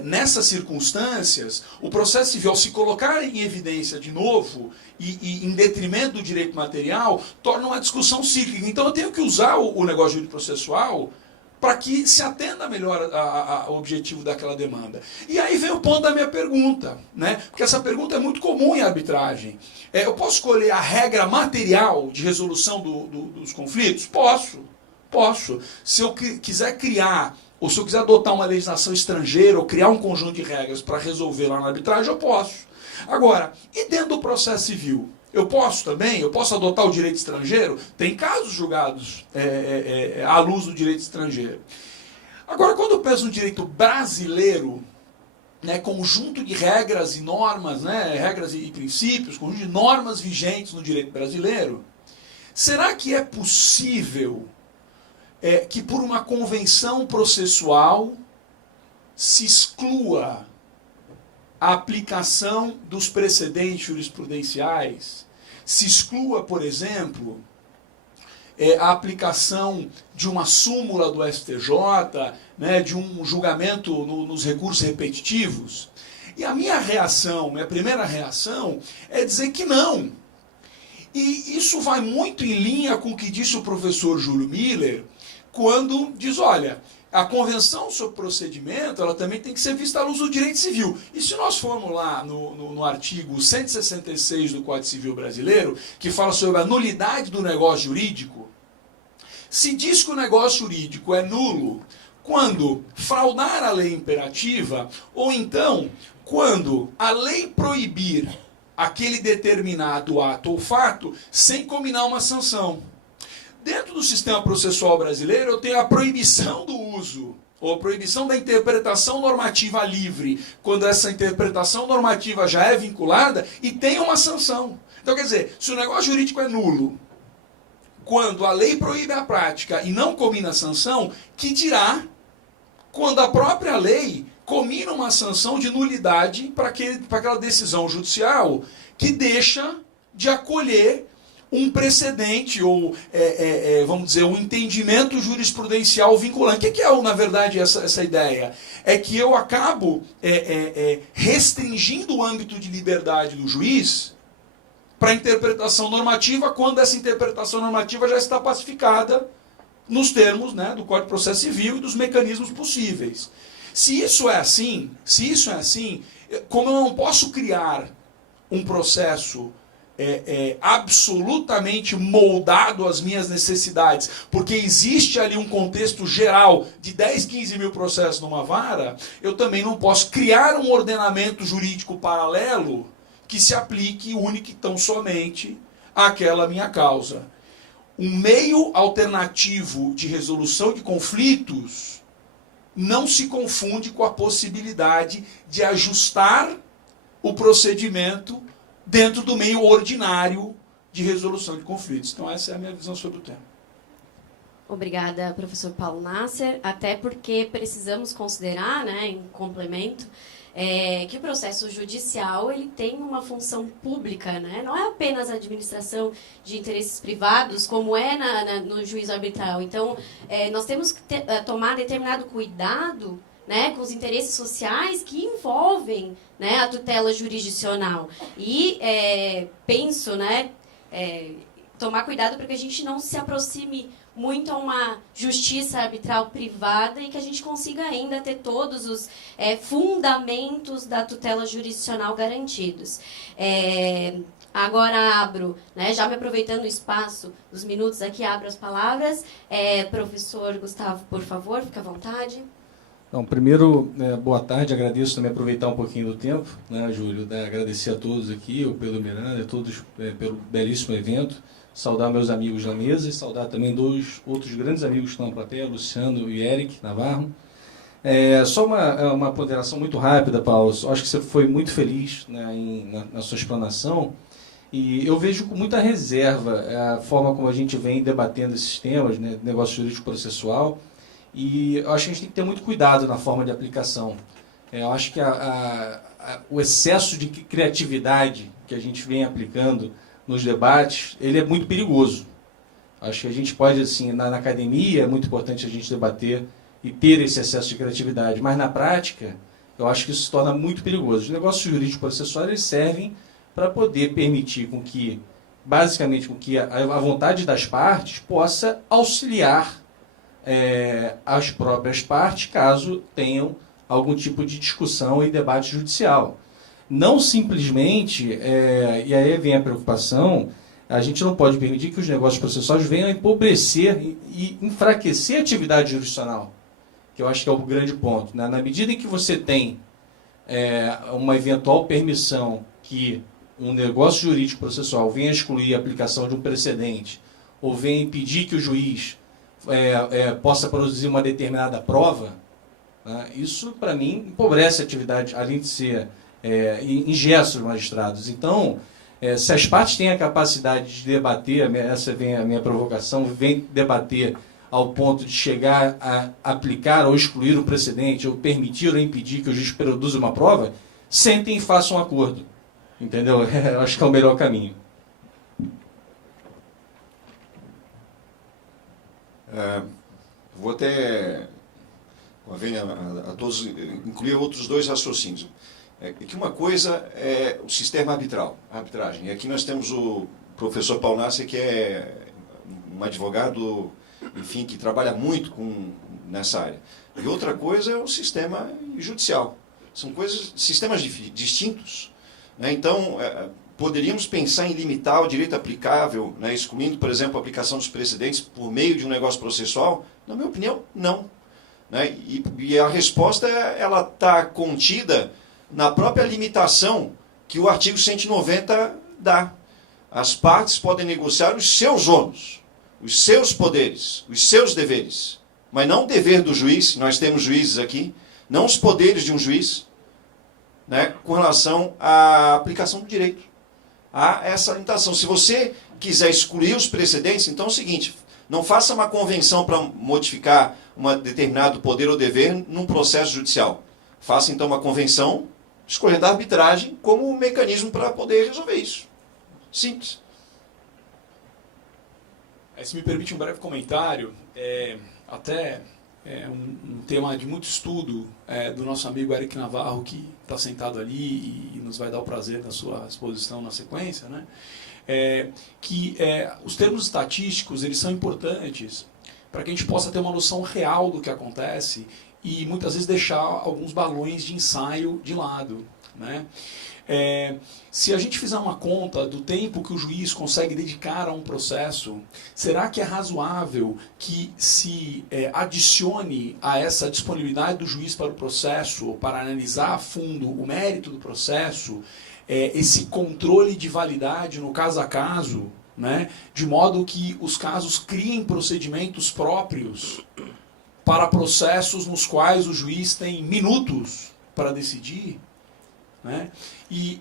nessas circunstâncias, o processo civil, ao se colocar em evidência de novo e em detrimento do direito material, torna uma discussão cíclica. Então eu tenho que usar o negócio jurídico processual para que se atenda melhor ao objetivo daquela demanda. E aí vem o ponto da minha pergunta, né? Porque essa pergunta é muito comum em arbitragem. Eu posso escolher a regra material de resolução dos conflitos? Posso. Se eu quiser criar, ou se eu quiser adotar uma legislação estrangeira, ou criar um conjunto de regras para resolver lá na arbitragem, eu posso. Agora, e dentro do processo civil? Eu posso também? Eu posso adotar o direito estrangeiro? Tem casos julgados à luz do direito estrangeiro. Agora, quando eu penso no direito brasileiro, né, conjunto de regras e normas, né, regras e princípios, conjunto de normas vigentes no direito brasileiro, será que é possível que por uma convenção processual se exclua a aplicação dos precedentes jurisprudenciais, se exclua, por exemplo, a aplicação de uma súmula do STJ, né, de um julgamento nos recursos repetitivos? E a minha primeira reação é dizer que não. E isso vai muito em linha com o que disse o professor Júlio Miller, quando diz, olha, a Convenção sobre Procedimento, ela também tem que ser vista à luz do direito civil. E se nós formos lá no artigo 166 do Código Civil Brasileiro, que fala sobre a nulidade do negócio jurídico, se diz que o negócio jurídico é nulo quando fraudar a lei imperativa, ou então quando a lei proibir aquele determinado ato ou fato sem combinar uma sanção. Dentro do sistema processual brasileiro, eu tenho a proibição do uso, ou a proibição da interpretação normativa livre, quando essa interpretação normativa já é vinculada e tem uma sanção. Então, quer dizer, se o negócio jurídico é nulo, quando a lei proíbe a prática e não combina a sanção, que dirá quando a própria lei combina uma sanção de nulidade para aquela decisão judicial que deixa de acolher um precedente ou, vamos dizer, um entendimento jurisprudencial vinculante. O que é, na verdade, essa ideia? É que eu acabo restringindo o âmbito de liberdade do juiz para a interpretação normativa, quando essa interpretação normativa já está pacificada nos termos, né, do Código de Processo Civil e dos mecanismos possíveis. Se isso é assim, como eu não posso criar um processo absolutamente moldado às minhas necessidades, porque existe ali um contexto geral de 10, 15 mil processos numa vara, eu também não posso criar um ordenamento jurídico paralelo que se aplique única e tão somente àquela minha causa. Um meio alternativo de resolução de conflitos não se confunde com a possibilidade de ajustar o procedimento dentro do meio ordinário de resolução de conflitos. Então essa é a minha visão sobre o tema. Obrigada, professor Paulo Nasser, até porque precisamos considerar, né, em complemento, que o processo judicial ele tem uma função pública, né? Não é apenas a administração de interesses privados, como é no juízo arbitral. Então, nós temos que tomar determinado cuidado, né, com os interesses sociais que envolvem, né, a tutela jurisdicional. E penso, né, tomar cuidado para que a gente não se aproxime muito a uma justiça arbitral privada e que a gente consiga ainda ter todos os fundamentos da tutela jurisdicional garantidos. Agora abro, né, já me aproveitando o espaço, os minutos aqui, abro as palavras. Professor Gustavo, por favor, fique à vontade. Então, primeiro, boa tarde, agradeço também aproveitar um pouquinho do tempo, né, Júlio, agradecer a todos aqui, o Pedro Miranda, a todos pelo belíssimo evento, saudar meus amigos da mesa e saudar também dois outros grandes amigos que estão na plateia, Luciano e Eric Navarro. Só uma ponderação muito rápida, Paulo, acho que você foi muito feliz, né, na sua explanação, e eu vejo com muita reserva a forma como a gente vem debatendo esses temas, né, negócio jurídico processual, e eu acho que a gente tem que ter muito cuidado na forma de aplicação. Eu acho que o excesso de criatividade que a gente vem aplicando nos debates, ele é muito perigoso. Acho que a gente pode, assim, na academia, é muito importante a gente debater e ter esse excesso de criatividade. Mas, na prática, eu acho que isso se torna muito perigoso. Os negócios jurídicos processuais eles servem para poder permitir com que, basicamente, com que a vontade das partes possa auxiliar as próprias partes, caso tenham algum tipo de discussão e debate judicial. Não simplesmente, e aí vem a preocupação, a gente não pode permitir que os negócios processuais venham a empobrecer e enfraquecer a atividade jurisdicional, que eu acho que é o grande ponto. Né? Na medida em que você tem uma eventual permissão que um negócio jurídico processual venha excluir a aplicação de um precedente ou venha impedir que o juiz possa produzir uma determinada prova, né? Isso, para mim, empobrece a atividade, além de ser ingesto dos magistrados. Então, se as partes têm a capacidade de debater, essa vem a minha provocação, vem debater ao ponto de chegar a aplicar ou excluir um precedente, ou permitir ou impedir que o juiz produza uma prova, sentem e façam um acordo. Entendeu? Eu acho que é o melhor caminho. Vou até, a todos, incluir outros dois raciocínios. Que uma coisa é o sistema arbitragem. E aqui nós temos o professor Paunassi, que é um advogado, enfim, que trabalha muito nessa área. E outra coisa é o sistema judicial. São sistemas distintos. Né? Então, poderíamos pensar em limitar o direito aplicável, né, excluindo, por exemplo, a aplicação dos precedentes por meio de um negócio processual? Na minha opinião, não. Né? E a resposta ela está contida na própria limitação que o artigo 190 dá. As partes podem negociar os seus ônus, os seus poderes, os seus deveres, mas não o dever do juiz, nós temos juízes aqui, não os poderes de um juiz, né, com relação à aplicação do direito. Há essa limitação. Se você quiser excluir os precedentes, então é o seguinte, não faça uma convenção para modificar um determinado poder ou dever num processo judicial. Faça então uma convenção escolhendo a arbitragem como um mecanismo para poder resolver isso. Simples. Se me permite um breve comentário, um tema de muito estudo do nosso amigo Eric Navarro, que está sentado ali e nos vai dar o prazer da sua exposição na sequência, né? Os termos estatísticos eles são importantes para que a gente possa ter uma noção real do que acontece e muitas vezes deixar alguns balões de ensaio de lado, né? Se a gente fizer uma conta do tempo que o juiz consegue dedicar a um processo, será que é razoável que se adicione a essa disponibilidade do juiz para o processo, para analisar a fundo o mérito do processo, esse controle de validade no caso a caso, né, de modo que os casos criem procedimentos próprios para processos nos quais o juiz tem minutos para decidir? Né? E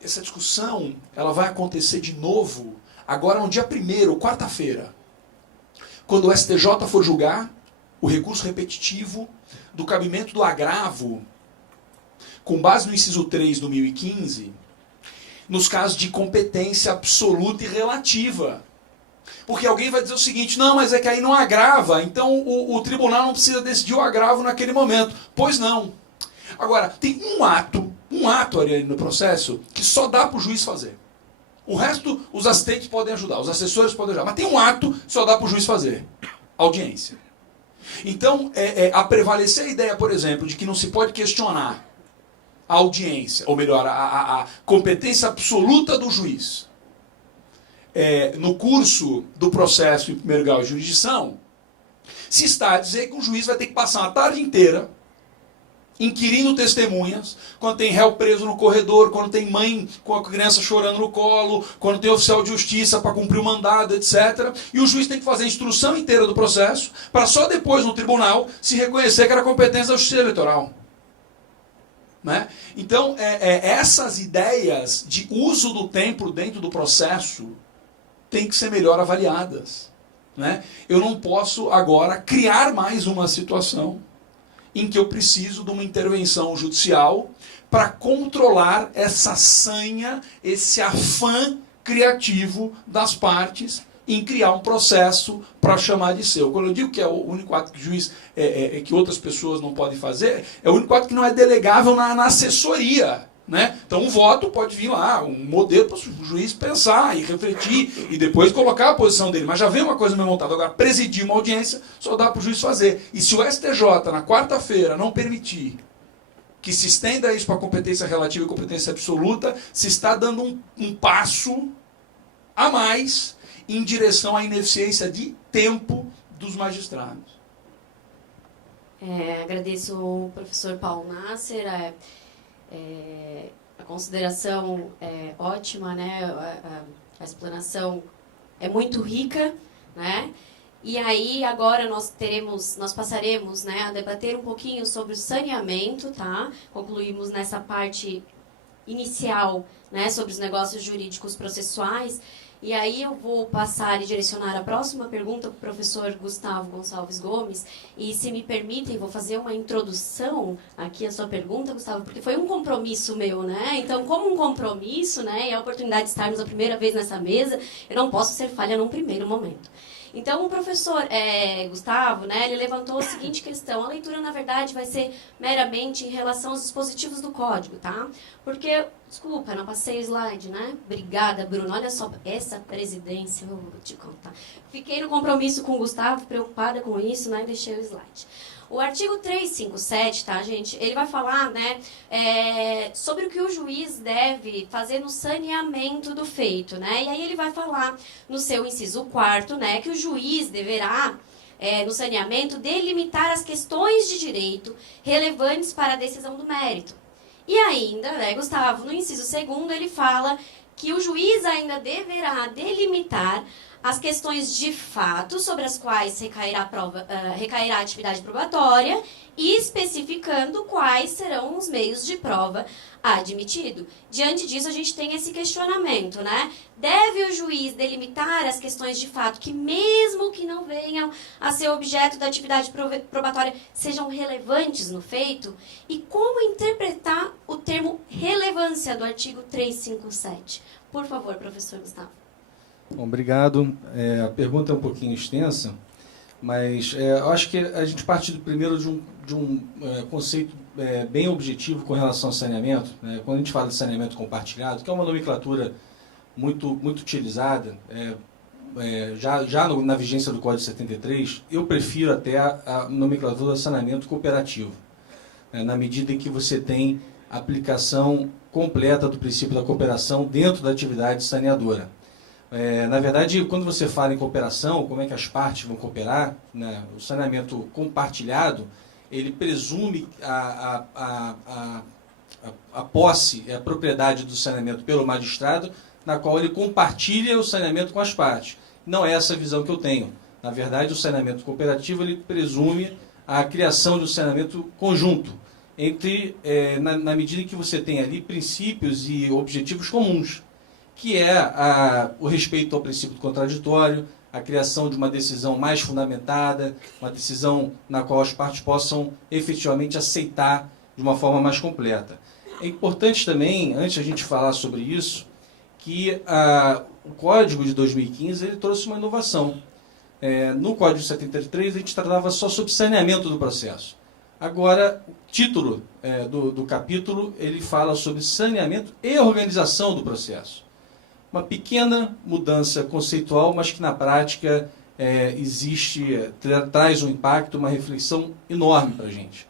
essa discussão ela vai acontecer de novo agora no dia 1º, quarta-feira, quando o STJ for julgar o recurso repetitivo do cabimento do agravo com base no inciso 3 do 1015 nos casos de competência absoluta e relativa. Porque alguém vai dizer o seguinte, não, mas é que aí não agrava, então o tribunal não precisa decidir o agravo naquele momento. Pois não. Agora, tem um ato, Ariane, no processo, que só dá para o juiz fazer. O resto, os assistentes podem ajudar, os assessores podem ajudar. Mas tem um ato que só dá para o juiz fazer. Audiência. Então, a prevalecer a ideia, por exemplo, de que não se pode questionar a audiência, ou melhor, a competência absoluta do juiz no curso do processo em primeiro grau de jurisdição, se está a dizer que o juiz vai ter que passar a tarde inteira inquirindo testemunhas, quando tem réu preso no corredor, quando tem mãe com a criança chorando no colo, quando tem oficial de justiça para cumprir o mandado, etc. E o juiz tem que fazer a instrução inteira do processo, para só depois no tribunal se reconhecer que era competência da justiça eleitoral. Né? Então, essas ideias de uso do tempo dentro do processo têm que ser melhor avaliadas. Né? Eu não posso agora criar mais uma situação em que eu preciso de uma intervenção judicial para controlar essa sanha, esse afã criativo das partes em criar um processo para chamar de seu. Quando eu digo que é o único ato que o juiz, que outras pessoas não podem fazer, é o único ato que não é delegável na assessoria. Né? Então um voto pode vir lá, um modelo para o juiz pensar e refletir e depois colocar a posição dele. Mas já vem uma coisa meio montada. Agora, presidir uma audiência só dá para o juiz fazer. E se o STJ, na quarta-feira, não permitir que se estenda isso para competência relativa e competência absoluta, se está dando um passo a mais em direção à ineficiência de tempo dos magistrados. Agradeço o professor Paulo Nasser. A consideração é ótima, né? A explanação é muito rica, né? E aí agora nós passaremos, né, a debater um pouquinho sobre o saneamento, tá? Concluímos nessa parte inicial, né, sobre os negócios jurídicos processuais. E aí eu vou passar e direcionar a próxima pergunta para o professor Gustavo Gonçalves Gomes. E se me permitem, vou fazer uma introdução aqui à sua pergunta, Gustavo, porque foi um compromisso meu, né? Então, como um compromisso, né, e a oportunidade de estarmos a primeira vez nessa mesa, eu não posso ser falha num primeiro momento. Então, o professor Gustavo, né, ele levantou a seguinte questão. A leitura, na verdade, vai ser meramente em relação aos dispositivos do código, tá? Porque, desculpa, não passei o slide, né? Obrigada, Bruno. Olha só, essa presidência, eu vou te contar. Fiquei no compromisso com o Gustavo, preocupada com isso, né, e deixei o slide. O artigo 357, tá, gente? Ele vai falar, né, sobre o que o juiz deve fazer no saneamento do feito, né? E aí ele vai falar no seu inciso 4º, né, que o juiz deverá, no saneamento, delimitar as questões de direito relevantes para a decisão do mérito. E ainda, né, Gustavo, no inciso 2º, ele fala que o juiz ainda deverá delimitar as questões de fato sobre as quais recairá a atividade probatória e especificando quais serão os meios de prova admitido. Diante disso, a gente tem esse questionamento, né? Deve o juiz delimitar as questões de fato que, mesmo que não venham a ser objeto da atividade probatória, sejam relevantes no feito? E como interpretar o termo relevância do artigo 357? Por favor, professor Gustavo. Bom, obrigado. A pergunta é um pouquinho extensa, mas eu acho que a gente parte primeiro de um conceito bem objetivo com relação ao saneamento. Né? Quando a gente fala de saneamento compartilhado, que é uma nomenclatura muito utilizada, já na vigência do Código 73, eu prefiro até a nomenclatura de saneamento cooperativo, na medida em que você tem aplicação completa do princípio da cooperação dentro da atividade saneadora. Na verdade, quando você fala em cooperação, como é que as partes vão cooperar, né? O saneamento compartilhado, ele presume a posse, a propriedade do saneamento pelo magistrado, na qual ele compartilha o saneamento com as partes. Não é essa a visão que eu tenho. Na verdade, o saneamento cooperativo, ele presume a criação de um saneamento conjunto, na medida em que você tem ali princípios e objetivos comuns, que é o respeito ao princípio do contraditório, a criação de uma decisão mais fundamentada, uma decisão na qual as partes possam efetivamente aceitar de uma forma mais completa. É importante também, antes de a gente falar sobre isso, que o Código de 2015 ele trouxe uma inovação. No Código de 73 a gente tratava só sobre saneamento do processo. Agora, o título do capítulo ele fala sobre saneamento e organização do processo. Uma pequena mudança conceitual, mas que na prática traz um impacto, uma reflexão enorme para a gente.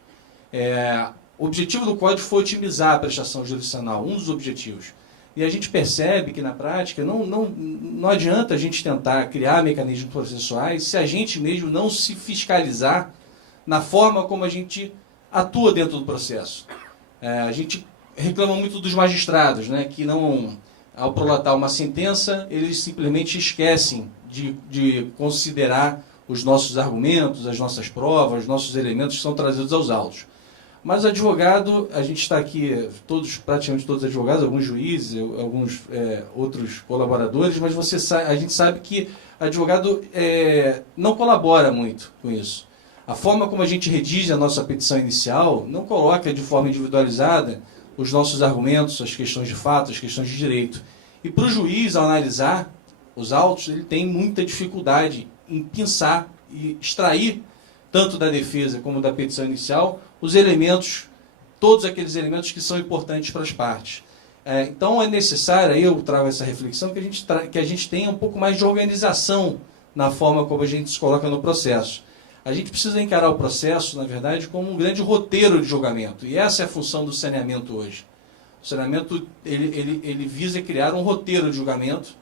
O objetivo do Código foi otimizar a prestação jurisdicional, um dos objetivos. E a gente percebe que na prática não adianta a gente tentar criar mecanismos processuais se a gente mesmo não se fiscalizar na forma como a gente atua dentro do processo. A gente reclama muito dos magistrados, né, que não... Ao prolatar uma sentença, eles simplesmente esquecem de considerar os nossos argumentos, as nossas provas, os nossos elementos que são trazidos aos autos. Mas o advogado, a gente está aqui, praticamente todos advogados, alguns juízes, alguns outros colaboradores, mas a gente sabe que advogado não colabora muito com isso. A forma como a gente redige a nossa petição inicial não coloca de forma individualizada os nossos argumentos, as questões de fato, as questões de direito. E para o juiz, ao analisar, os autos, ele tem muita dificuldade em pensar e extrair, tanto da defesa como da petição inicial, os elementos, todos aqueles elementos que são importantes para as partes. Então é necessário, aí eu trago essa reflexão, que a gente tenha um pouco mais de organização na forma como a gente se coloca no processo. A gente precisa encarar o processo, na verdade, como um grande roteiro de julgamento. E essa é a função do saneamento hoje. O saneamento ele visa criar um roteiro de julgamento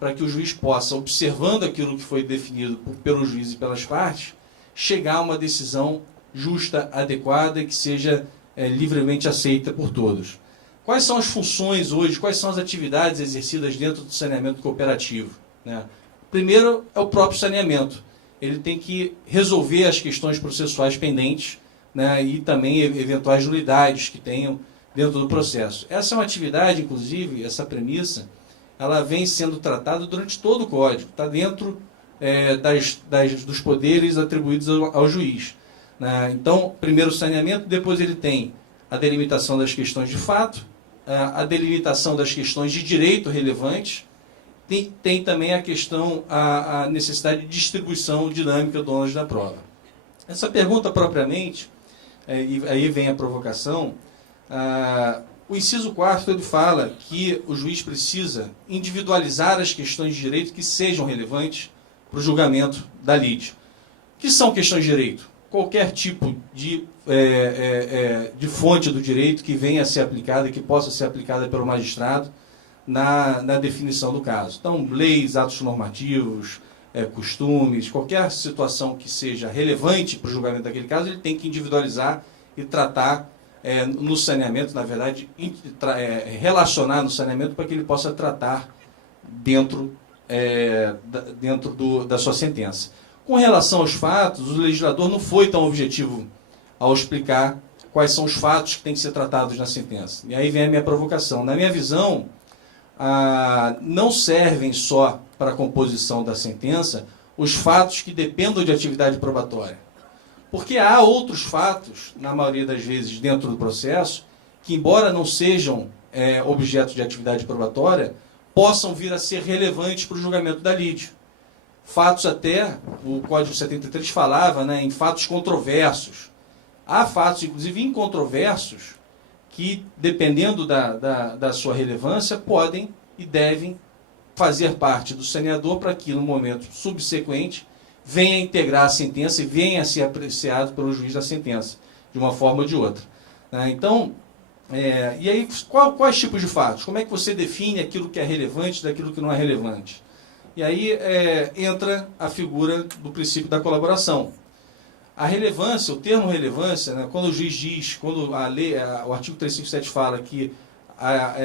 para que o juiz possa, observando aquilo que foi definido pelo juiz e pelas partes, chegar a uma decisão justa, adequada e que seja livremente aceita por todos. Quais são as funções hoje, quais são as atividades exercidas dentro do saneamento cooperativo, né? Primeiro é o próprio saneamento. Ele tem que resolver as questões processuais pendentes, né, e também eventuais nulidades que tenham dentro do processo. Essa é uma atividade, inclusive, essa premissa, ela vem sendo tratada durante todo o Código, está dentro dos poderes atribuídos ao juiz, né? Então, primeiro o saneamento, depois ele tem a delimitação das questões de fato, a delimitação das questões de direito relevantes, tem também a questão, a necessidade de distribuição dinâmica do ônus da prova. Essa pergunta propriamente, e aí vem a provocação, o inciso 4º ele fala que o juiz precisa individualizar as questões de direito que sejam relevantes para o julgamento da lide. O que são questões de direito? Qualquer tipo de fonte do direito que venha a ser aplicada, que possa ser aplicada pelo magistrado na definição do caso. Então, leis, atos normativos, costumes, qualquer situação que seja relevante para o julgamento daquele caso, ele tem que individualizar e tratar no saneamento, na verdade, relacionar no saneamento para que ele possa tratar dentro da sua sentença. Com relação aos fatos, o legislador não foi tão objetivo ao explicar quais são os fatos que têm que ser tratados na sentença. E aí vem a minha provocação. Na minha visão, não servem só para a composição da sentença os fatos que dependam de atividade probatória. Porque há outros fatos, na maioria das vezes, dentro do processo, que, embora não sejam objeto de atividade probatória, possam vir a ser relevantes para o julgamento da lide. Fatos até, o Código 73 falava, né, em fatos controversos. Há fatos, inclusive, incontroversos, que, dependendo da sua relevância, podem e devem fazer parte do saneador para que, no momento subsequente, venha a integrar a sentença e venha a ser apreciado pelo juiz da sentença, de uma forma ou de outra. Então, e aí, quais tipos de fatos? Como é que você define aquilo que é relevante daquilo que não é relevante? E aí entra a figura do princípio da colaboração. A relevância, o termo relevância, né, quando o juiz diz, quando a lei, o artigo 357 fala que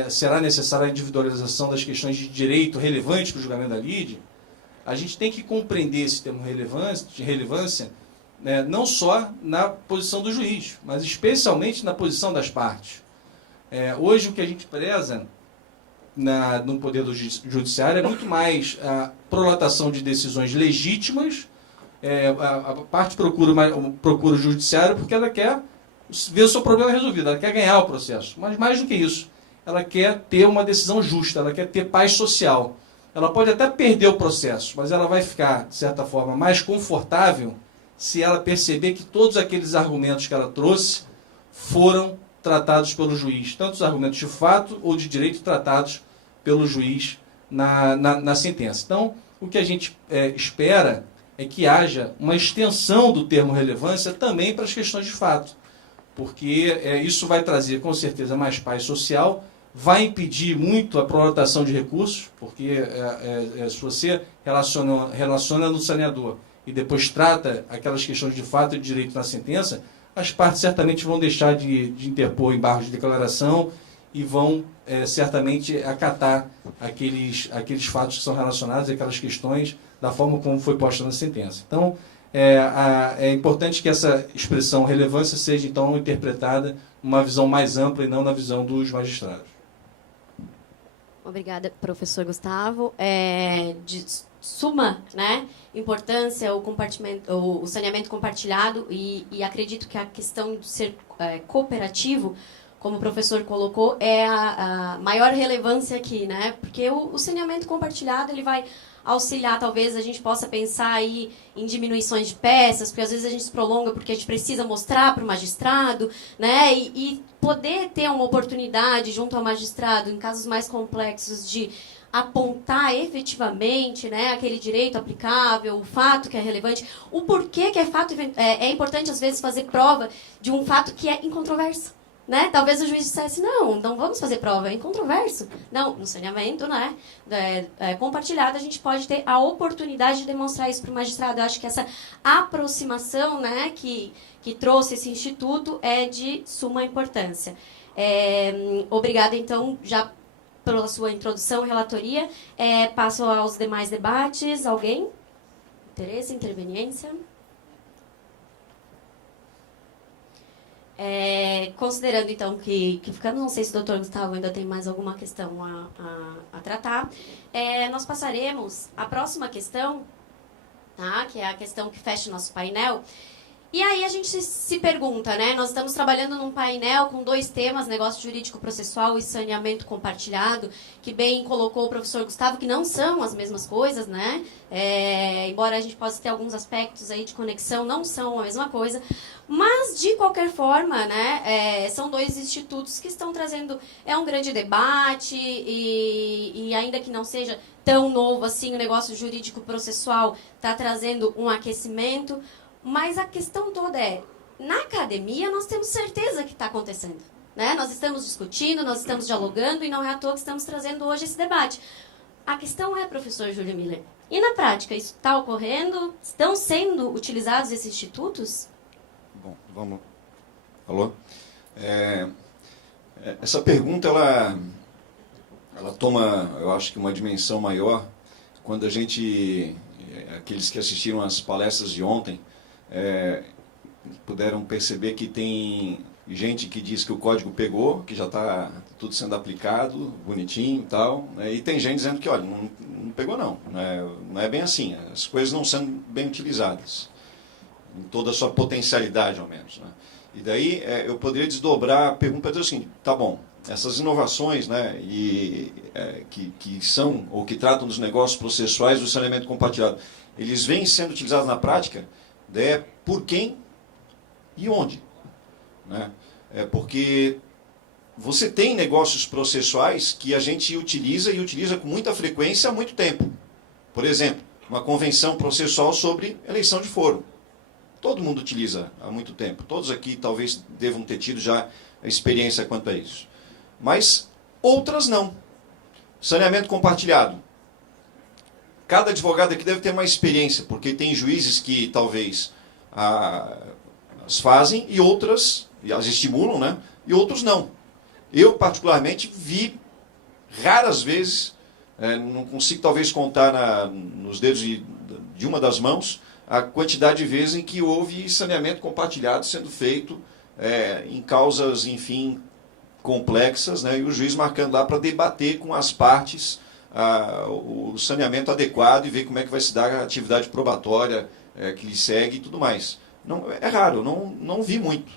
será necessária a individualização das questões de direito relevantes para o julgamento da lide, a gente tem que compreender esse termo relevância, né, não só na posição do juiz, mas especialmente na posição das partes. Hoje o que a gente preza no poder do judiciário é muito mais a prolatação de decisões legítimas. A parte procura o judiciário porque ela quer ver o seu problema resolvido, ela quer ganhar o processo. Mas mais do que isso, ela quer ter uma decisão justa, ela quer ter paz social. Ela pode até perder o processo, mas ela vai ficar, de certa forma, mais confortável se ela perceber que todos aqueles argumentos que ela trouxe foram tratados pelo juiz, tanto os argumentos de fato ou de direito tratados pelo juiz na sentença. Então, o que a gente espera é que haja uma extensão do termo relevância também para as questões de fato, porque isso vai trazer, com certeza, mais paz social, vai impedir muito a prolatação de recursos, porque se você relaciona no saneador e depois trata aquelas questões de fato e de direito na sentença, as partes certamente vão deixar de interpor embargos de declaração e vão certamente acatar aqueles fatos que são relacionados, aquelas questões da forma como foi posta na sentença. Então, é importante que essa expressão relevância seja, então, interpretada numa visão mais ampla e não na visão dos magistrados. Obrigada, professor Gustavo. De suma, né, importância o saneamento compartilhado e acredito que a questão de ser cooperativo, como o professor colocou, é a maior relevância aqui, né, porque o saneamento compartilhado ele vai auxiliar, talvez a gente possa pensar aí em diminuições de peças, porque às vezes a gente se prolonga porque a gente precisa mostrar para o magistrado, né? E poder ter uma oportunidade junto ao magistrado, em casos mais complexos, de apontar efetivamente, né, aquele direito aplicável, o fato que é relevante, o porquê que é importante, às vezes, fazer prova de um fato que é incontroverso. Né? Talvez o juiz dissesse, não vamos fazer prova, é incontroverso. Não, no saneamento, né, compartilhado, a gente pode ter a oportunidade de demonstrar isso para o magistrado. Eu acho que essa aproximação, né, que trouxe esse instituto é de suma importância. Obrigada, então, já pela sua introdução e relatoria. Passo aos demais debates. Alguém? Interesse, interveniência? Considerando, então, que ficamos, não sei se o doutor Gustavo ainda tem mais alguma questão a tratar, nós passaremos à próxima questão, tá? Que é a questão que fecha o nosso painel. E aí a gente se pergunta, né? Nós estamos trabalhando num painel com 2 temas, negócio jurídico processual e saneamento compartilhado, que bem colocou o professor Gustavo, que não são as mesmas coisas, né? Embora a gente possa ter alguns aspectos aí de conexão, não são a mesma coisa. Mas, de qualquer forma, né, são 2 institutos que estão trazendo um grande debate e ainda que não seja tão novo assim, o negócio jurídico processual está trazendo um aquecimento. Mas a questão toda na academia nós temos certeza que está acontecendo. Né? Nós estamos discutindo, nós estamos dialogando e não é à toa que estamos trazendo hoje esse debate. A questão é, professor Júlio Miller, e na prática isso está ocorrendo? Estão sendo utilizados esses institutos? Bom, vamos... Alô? Essa pergunta, ela toma, eu acho que uma dimensão maior quando a gente, aqueles que assistiram às palestras de ontem, puderam perceber que tem gente que diz que o código pegou, que já está tudo sendo aplicado, bonitinho e tal, e tem gente dizendo que, olha, não pegou não, não é bem assim, as coisas não sendo bem utilizadas, em toda a sua potencialidade, ao menos. Né? E daí eu poderia desdobrar a pergunta para dizer o seguinte, tá bom, essas inovações, né, que são, ou que tratam dos negócios processuais do saneamento compartilhado, eles vêm sendo utilizados na prática, por quem e onde. Né? Porque você tem negócios processuais que a gente utiliza e utiliza com muita frequência há muito tempo. Por exemplo, uma convenção processual sobre eleição de foro. Todo mundo utiliza há muito tempo. Todos aqui talvez devam ter tido já experiência quanto a isso. Mas outras não. Saneamento compartilhado. Cada advogado aqui deve ter uma experiência, porque tem juízes que talvez as fazem e outras as estimulam, né? E outros não. Eu, particularmente, vi raras vezes, não consigo talvez contar nos dedos de uma das mãos, a quantidade de vezes em que houve saneamento compartilhado sendo feito em causas, enfim, complexas, né? E o juiz marcando lá para debater com as partes o saneamento adequado e ver como é que vai se dar a atividade probatória que lhe segue e tudo mais. Não, é raro, não vi muito.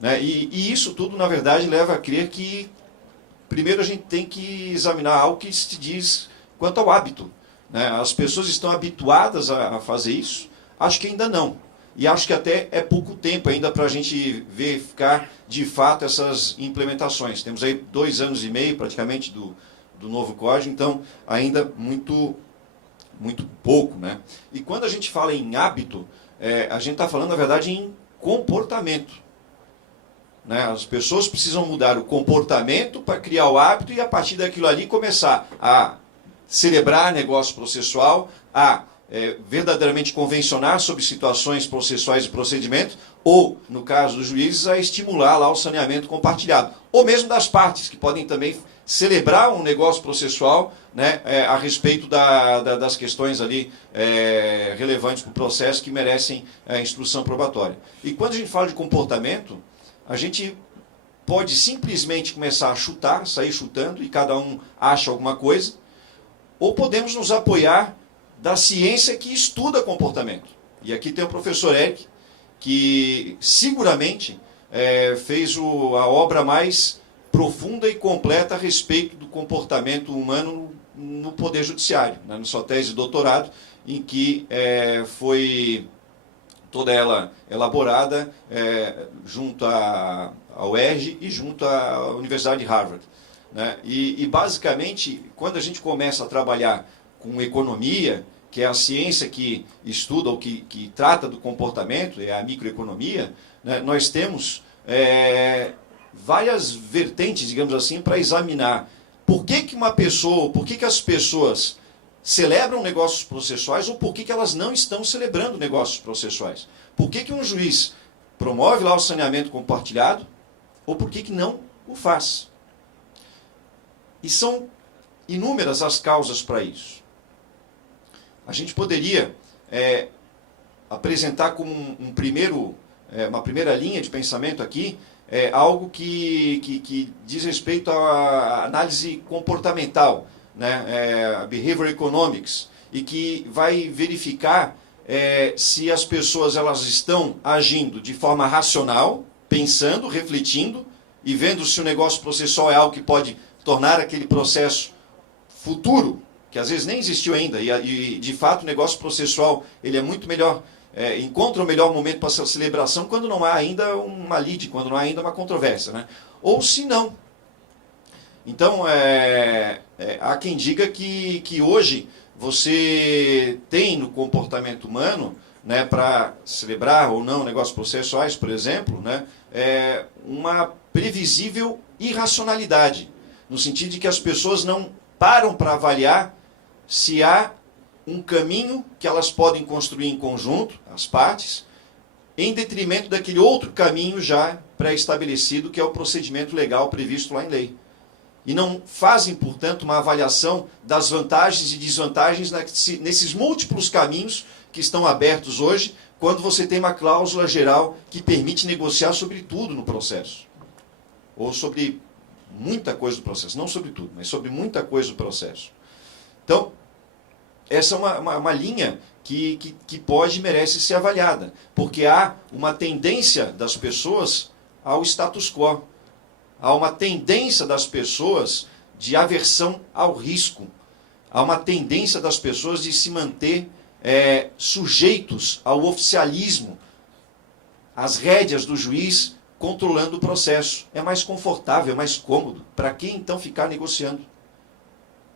Né? E isso tudo, na verdade, leva a crer que, primeiro, a gente tem que examinar algo que se diz quanto ao hábito. Né? As pessoas estão habituadas a fazer isso? Acho que ainda não. E acho que até é pouco tempo ainda para a gente verificar, de fato, essas implementações. Temos aí 2 anos e meio, praticamente, do novo código, então ainda muito pouco. Né? E quando a gente fala em hábito, a gente está falando, na verdade, em comportamento. Né? As pessoas precisam mudar o comportamento para criar o hábito e, a partir daquilo ali, começar a celebrar negócio processual, a verdadeiramente convencionar sobre situações processuais e procedimentos, ou, no caso dos juízes, a estimular lá o saneamento compartilhado. Ou mesmo das partes, que podem também celebrar um negócio processual, né, a respeito das questões ali relevantes para o processo que merecem instrução probatória. E quando a gente fala de comportamento, a gente pode simplesmente começar a chutar, sair chutando, e cada um acha alguma coisa, ou podemos nos apoiar da ciência que estuda comportamento. E aqui tem o professor Eric, que seguramente fez a obra mais profunda e completa a respeito do comportamento humano no Poder Judiciário, né, na sua tese de doutorado, em que foi toda ela elaborada junto à UERJ e junto à Universidade de Harvard. Né? E, basicamente, quando a gente começa a trabalhar com economia, que é a ciência que estuda ou que trata do comportamento, é a microeconomia, né, nós temos várias vertentes, digamos assim, para examinar por que uma pessoa, por que as pessoas celebram negócios processuais ou por que elas não estão celebrando negócios processuais. Por que um juiz promove lá o saneamento compartilhado ou por que não o faz. E são inúmeras as causas para isso. A gente poderia apresentar como uma primeira linha de pensamento aqui, algo que diz respeito à análise comportamental, né, Behavior Economics, e que vai verificar se as pessoas elas estão agindo de forma racional, pensando, refletindo, e vendo se o negócio processual é algo que pode tornar aquele processo futuro, que às vezes nem existiu ainda, e de fato o negócio processual ele é muito melhor, encontra o melhor momento para essa celebração quando não há ainda uma lide, quando não há ainda uma controvérsia, né? Ou se não. Então, há quem diga que hoje você tem no comportamento humano, né, para celebrar ou não negócios processuais, por exemplo, né, uma previsível irracionalidade, no sentido de que as pessoas não param para avaliar se há um caminho que elas podem construir em conjunto, as partes, em detrimento daquele outro caminho já pré-estabelecido, que é o procedimento legal previsto lá em lei. E não fazem, portanto, uma avaliação das vantagens e desvantagens nesses múltiplos caminhos que estão abertos hoje, quando você tem uma cláusula geral que permite negociar sobre tudo no processo. Ou sobre muita coisa do processo. Não sobre tudo, mas sobre muita coisa do processo. Então, essa é uma linha que pode e merece ser avaliada, porque há uma tendência das pessoas ao status quo. Há uma tendência das pessoas de aversão ao risco. Há uma tendência das pessoas de se manter sujeitos ao oficialismo, às rédeas do juiz controlando o processo. É mais confortável, é mais cômodo. Para que então ficar negociando?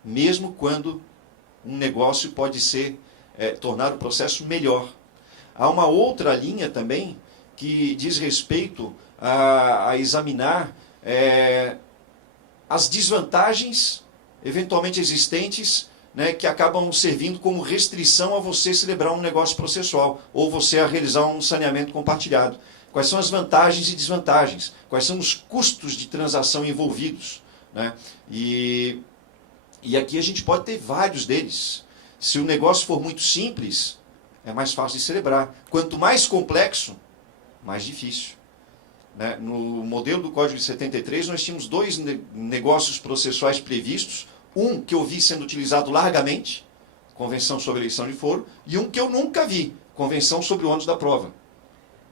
Mesmo quando um negócio pode ser tornar o processo melhor. Há uma outra linha também que diz respeito a examinar as desvantagens eventualmente existentes, né, que acabam servindo como restrição a você celebrar um negócio processual ou você a realizar um saneamento compartilhado. Quais são as vantagens e desvantagens? Quais são os custos de transação envolvidos? Né? E aqui a gente pode ter vários deles. Se o negócio for muito simples, é mais fácil de celebrar. Quanto mais complexo, mais difícil. Né? No modelo do Código de 73, nós tínhamos 2 negócios processuais previstos. Um que eu vi sendo utilizado largamente, Convenção sobre Eleição de Foro, e um que eu nunca vi, Convenção sobre o ônus da prova.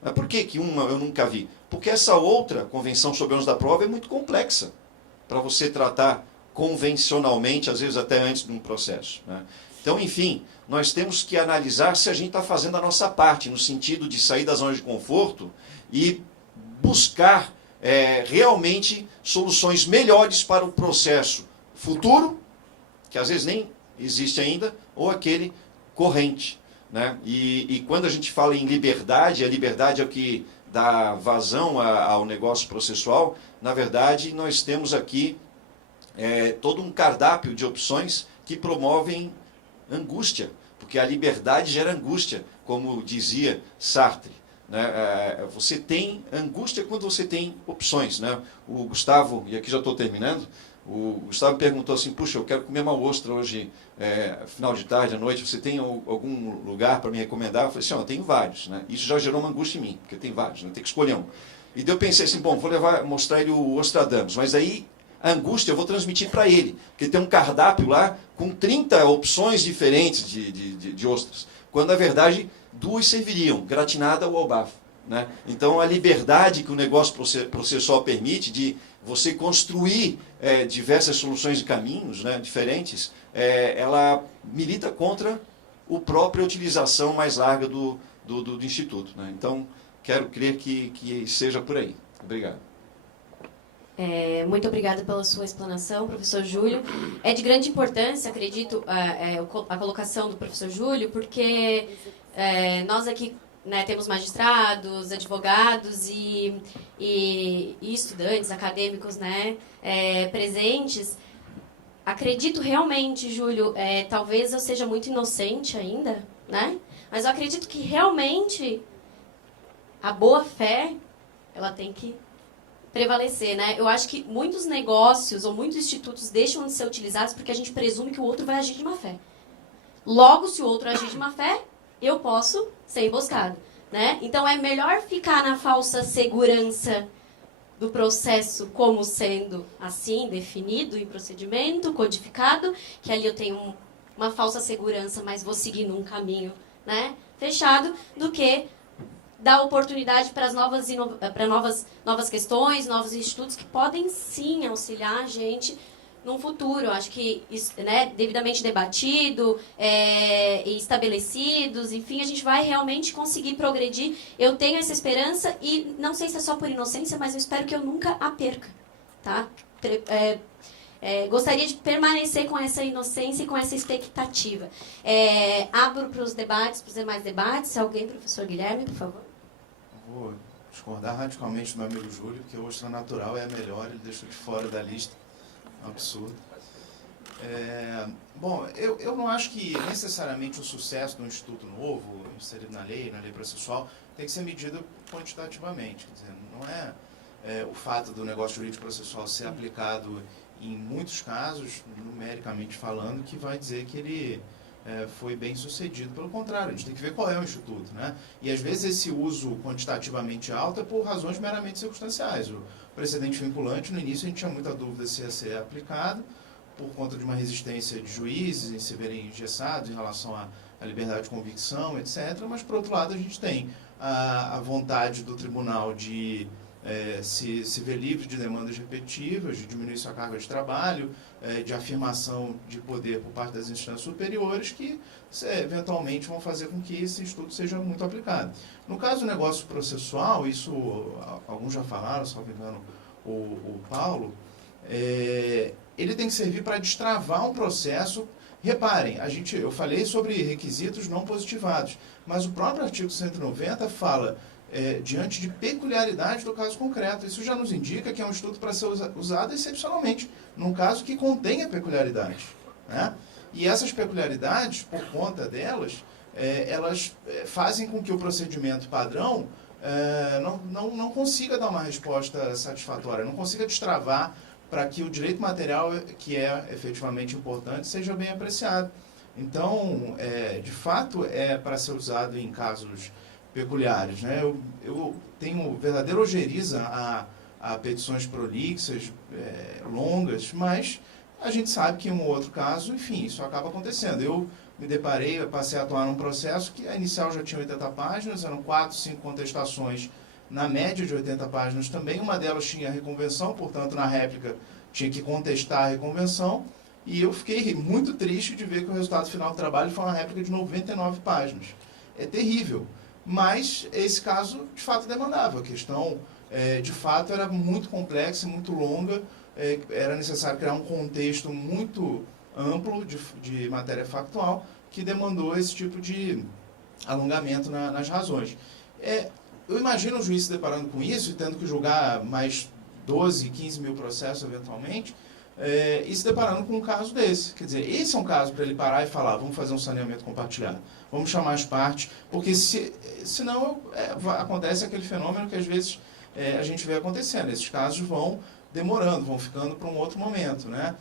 Mas por que uma eu nunca vi? Porque essa outra Convenção sobre o ônus da prova é muito complexa para você tratar convencionalmente, às vezes até antes de um processo. Né? Então, enfim, nós temos que analisar se a gente está fazendo a nossa parte, no sentido de sair da zona de conforto e buscar realmente soluções melhores para o processo futuro, que às vezes nem existe ainda, ou aquele corrente. Né? E quando a gente fala em liberdade, a liberdade é o que dá vazão ao negócio processual, na verdade nós temos aqui todo um cardápio de opções que promovem angústia, porque a liberdade gera angústia, como dizia Sartre. Né? Você tem angústia quando você tem opções. Né? O Gustavo, e aqui já estou terminando, o Gustavo perguntou assim, puxa, eu quero comer uma ostra hoje, final de tarde, à noite, você tem algum lugar para me recomendar? Eu falei assim, eu tenho vários. Né? Isso já gerou uma angústia em mim, porque tem vários, né? Tem que escolher um. E daí eu pensei assim, bom, vou mostrar ele o Ostradamus, mas aí a angústia eu vou transmitir para ele, porque tem um cardápio lá com 30 opções diferentes de ostras, quando na verdade 2 serviriam, gratinada ou ao bafo. Né? Então a liberdade que o negócio processual permite de você construir diversas soluções de caminhos, né, diferentes, ela milita contra a própria utilização mais larga do Instituto, né? Então, quero crer que seja por aí. Obrigado. Muito obrigada pela sua explanação, professor Júlio. É de grande importância, acredito, a colocação do professor Júlio, porque nós aqui, né, temos magistrados, advogados e estudantes, acadêmicos, né, presentes. Acredito realmente, Júlio, talvez eu seja muito inocente ainda, né? Mas eu acredito que realmente a boa-fé, ela tem que prevalecer, né? Eu acho que muitos negócios ou muitos institutos deixam de ser utilizados porque a gente presume que o outro vai agir de má-fé. Logo, se o outro agir de má-fé, eu posso ser emboscado, né? Então, é melhor ficar na falsa segurança do processo como sendo assim, definido em procedimento, codificado, que ali eu tenho uma falsa segurança, mas vou seguir num caminho, né, fechado, do que dar oportunidade para as novas questões, novos institutos que podem sim auxiliar a gente num futuro. Eu acho que isso, né, devidamente debatido e estabelecidos, enfim, a gente vai realmente conseguir progredir. Eu tenho essa esperança e não sei se é só por inocência, mas eu espero que eu nunca a perca, tá? Gostaria de permanecer com essa inocência e com essa expectativa. Abro para os debates, para os demais debates. Alguém, professor Guilherme, por favor? Vou discordar radicalmente do meu amigo Júlio, que o ostra natural é a melhor, ele deixou de fora da lista. Um absurdo. Bom, eu não acho que necessariamente o sucesso de um instituto novo, inserido na lei processual, tem que ser medido quantitativamente. Quer dizer, não é o fato do negócio jurídico processual ser aplicado em muitos casos, numericamente falando, que vai dizer que ele foi bem sucedido. Pelo contrário, a gente tem que ver qual é o instituto, né? E às vezes esse uso quantitativamente alto é por razões meramente circunstanciais. O precedente vinculante, no início a gente tinha muita dúvida se ia ser aplicado, por conta de uma resistência de juízes em se verem engessados em relação à liberdade de convicção, etc. Mas, por outro lado, a gente tem a vontade do tribunal de se ver livre de demandas repetitivas, de diminuir sua carga de trabalho, de afirmação de poder por parte das instâncias superiores, que eventualmente vão fazer com que esse instituto seja muito aplicado. No caso do negócio processual, isso alguns já falaram, se não me engano, o Paulo, ele tem que servir para destravar um processo. Reparem, eu falei sobre requisitos não positivados, mas o próprio artigo 190 fala diante de peculiaridade do caso concreto. Isso já nos indica que é um instituto para ser usado excepcionalmente, num caso que contenha peculiaridade, né? E essas peculiaridades, por conta delas, elas fazem com que o procedimento padrão não consiga dar uma resposta satisfatória, não consiga destravar para que o direito material, que é efetivamente importante, seja bem apreciado. Então, de fato, é para ser usado em casos peculiares, né? Eu tenho verdadeira ojeriza a petições prolixas, longas, mas a gente sabe que em um outro caso, enfim, isso acaba acontecendo. Eu passei a atuar num processo que a inicial já tinha 80 páginas, eram 4, 5 contestações na média de 80 páginas também. Uma delas tinha reconvenção, portanto, na réplica tinha que contestar a reconvenção, e eu fiquei muito triste de ver que o resultado final do trabalho foi uma réplica de 99 páginas. É terrível. Mas esse caso, de fato, demandava. A questão, de fato, era muito complexa e muito longa. Era necessário criar um contexto muito amplo de matéria factual que demandou esse tipo de alongamento nas razões. Eu imagino o juiz se deparando com isso e tendo que julgar mais 12, 15 mil processos, eventualmente, e se deparando com um caso desse. Quer dizer, esse é um caso para ele parar e falar, vamos fazer um saneamento compartilhado, vamos chamar as partes, porque senão acontece aquele fenômeno que às vezes a gente vê acontecendo. Esses casos vão demorando, vão ficando para um outro momento, né?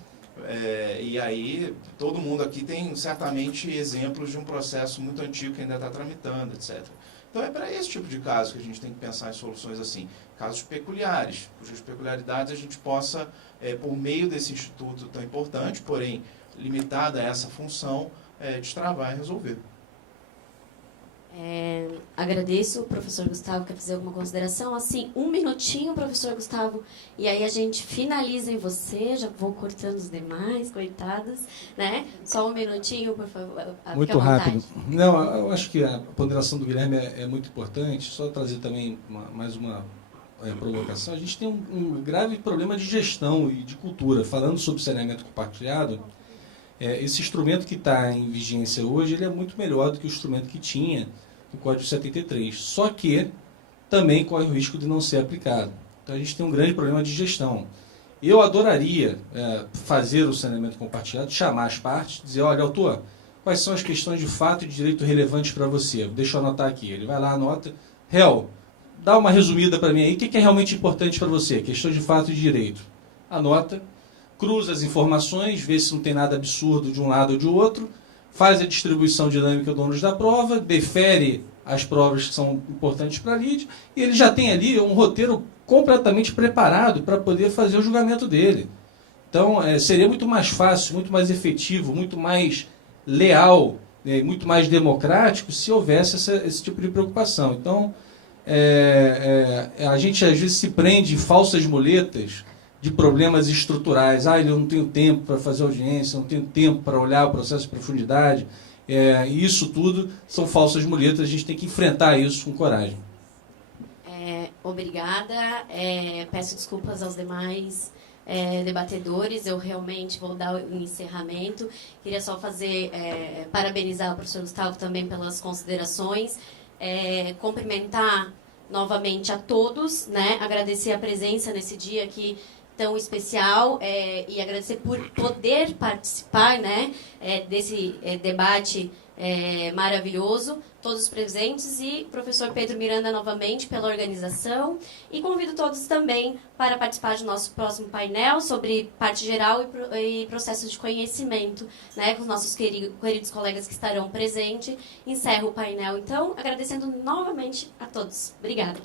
E aí todo mundo aqui tem certamente exemplos de um processo muito antigo que ainda está tramitando, etc. Então é para esse tipo de caso que a gente tem que pensar em soluções assim, casos peculiares, cujas peculiaridades a gente possa, por meio desse instituto tão importante, porém limitada a essa função, destravar e resolver. Agradeço, o professor Gustavo quer fazer alguma consideração? Assim, 1 minutinho, professor Gustavo, e aí a gente finaliza em você, já vou cortando os demais, coitados, né? Só 1 minutinho, por favor. Muito rápido. Não, eu acho que a ponderação do Guilherme é muito importante, só trazer também mais uma provocação. A gente tem um grave problema de gestão e de cultura. Falando sobre saneamento compartilhado, esse instrumento que está em vigência hoje, ele é muito melhor do que o instrumento que tinha no Código 73, só que também corre o risco de não ser aplicado. Então a gente tem um grande problema de gestão. Eu adoraria fazer o saneamento compartilhado, chamar as partes, dizer, olha, autor, quais são as questões de fato e de direito relevantes para você? Deixa eu anotar aqui. Ele vai lá, anota. Réu, dá uma resumida para mim aí, o que é realmente importante para você? Questões de fato e de direito. Anota, cruza as informações, vê se não tem nada absurdo de um lado ou de outro, faz a distribuição dinâmica do ônus da prova, defere as provas que são importantes para a lide, e ele já tem ali um roteiro completamente preparado para poder fazer o julgamento dele. Então, seria muito mais fácil, muito mais efetivo, muito mais leal, muito mais democrático se houvesse esse tipo de preocupação. Então, a gente às vezes se prende em falsas muletas de problemas estruturais. Eu não tenho tempo para fazer audiência, não tenho tempo para olhar o processo de profundidade. E isso tudo são falsas muletas, a gente tem que enfrentar isso com coragem. Obrigada. Peço desculpas aos demais debatedores, eu realmente vou dar o encerramento. Queria só parabenizar o professor Gustavo também pelas considerações, cumprimentar novamente a todos, né? Agradecer a presença nesse dia aqui tão especial e agradecer por poder participar, né, desse debate maravilhoso, todos os presentes, e professor Pedro Miranda novamente pela organização, e convido todos também para participar do nosso próximo painel sobre parte geral e processos de conhecimento, né, com os nossos queridos colegas que estarão presentes. Encerro o painel, então, agradecendo novamente a todos. Obrigada.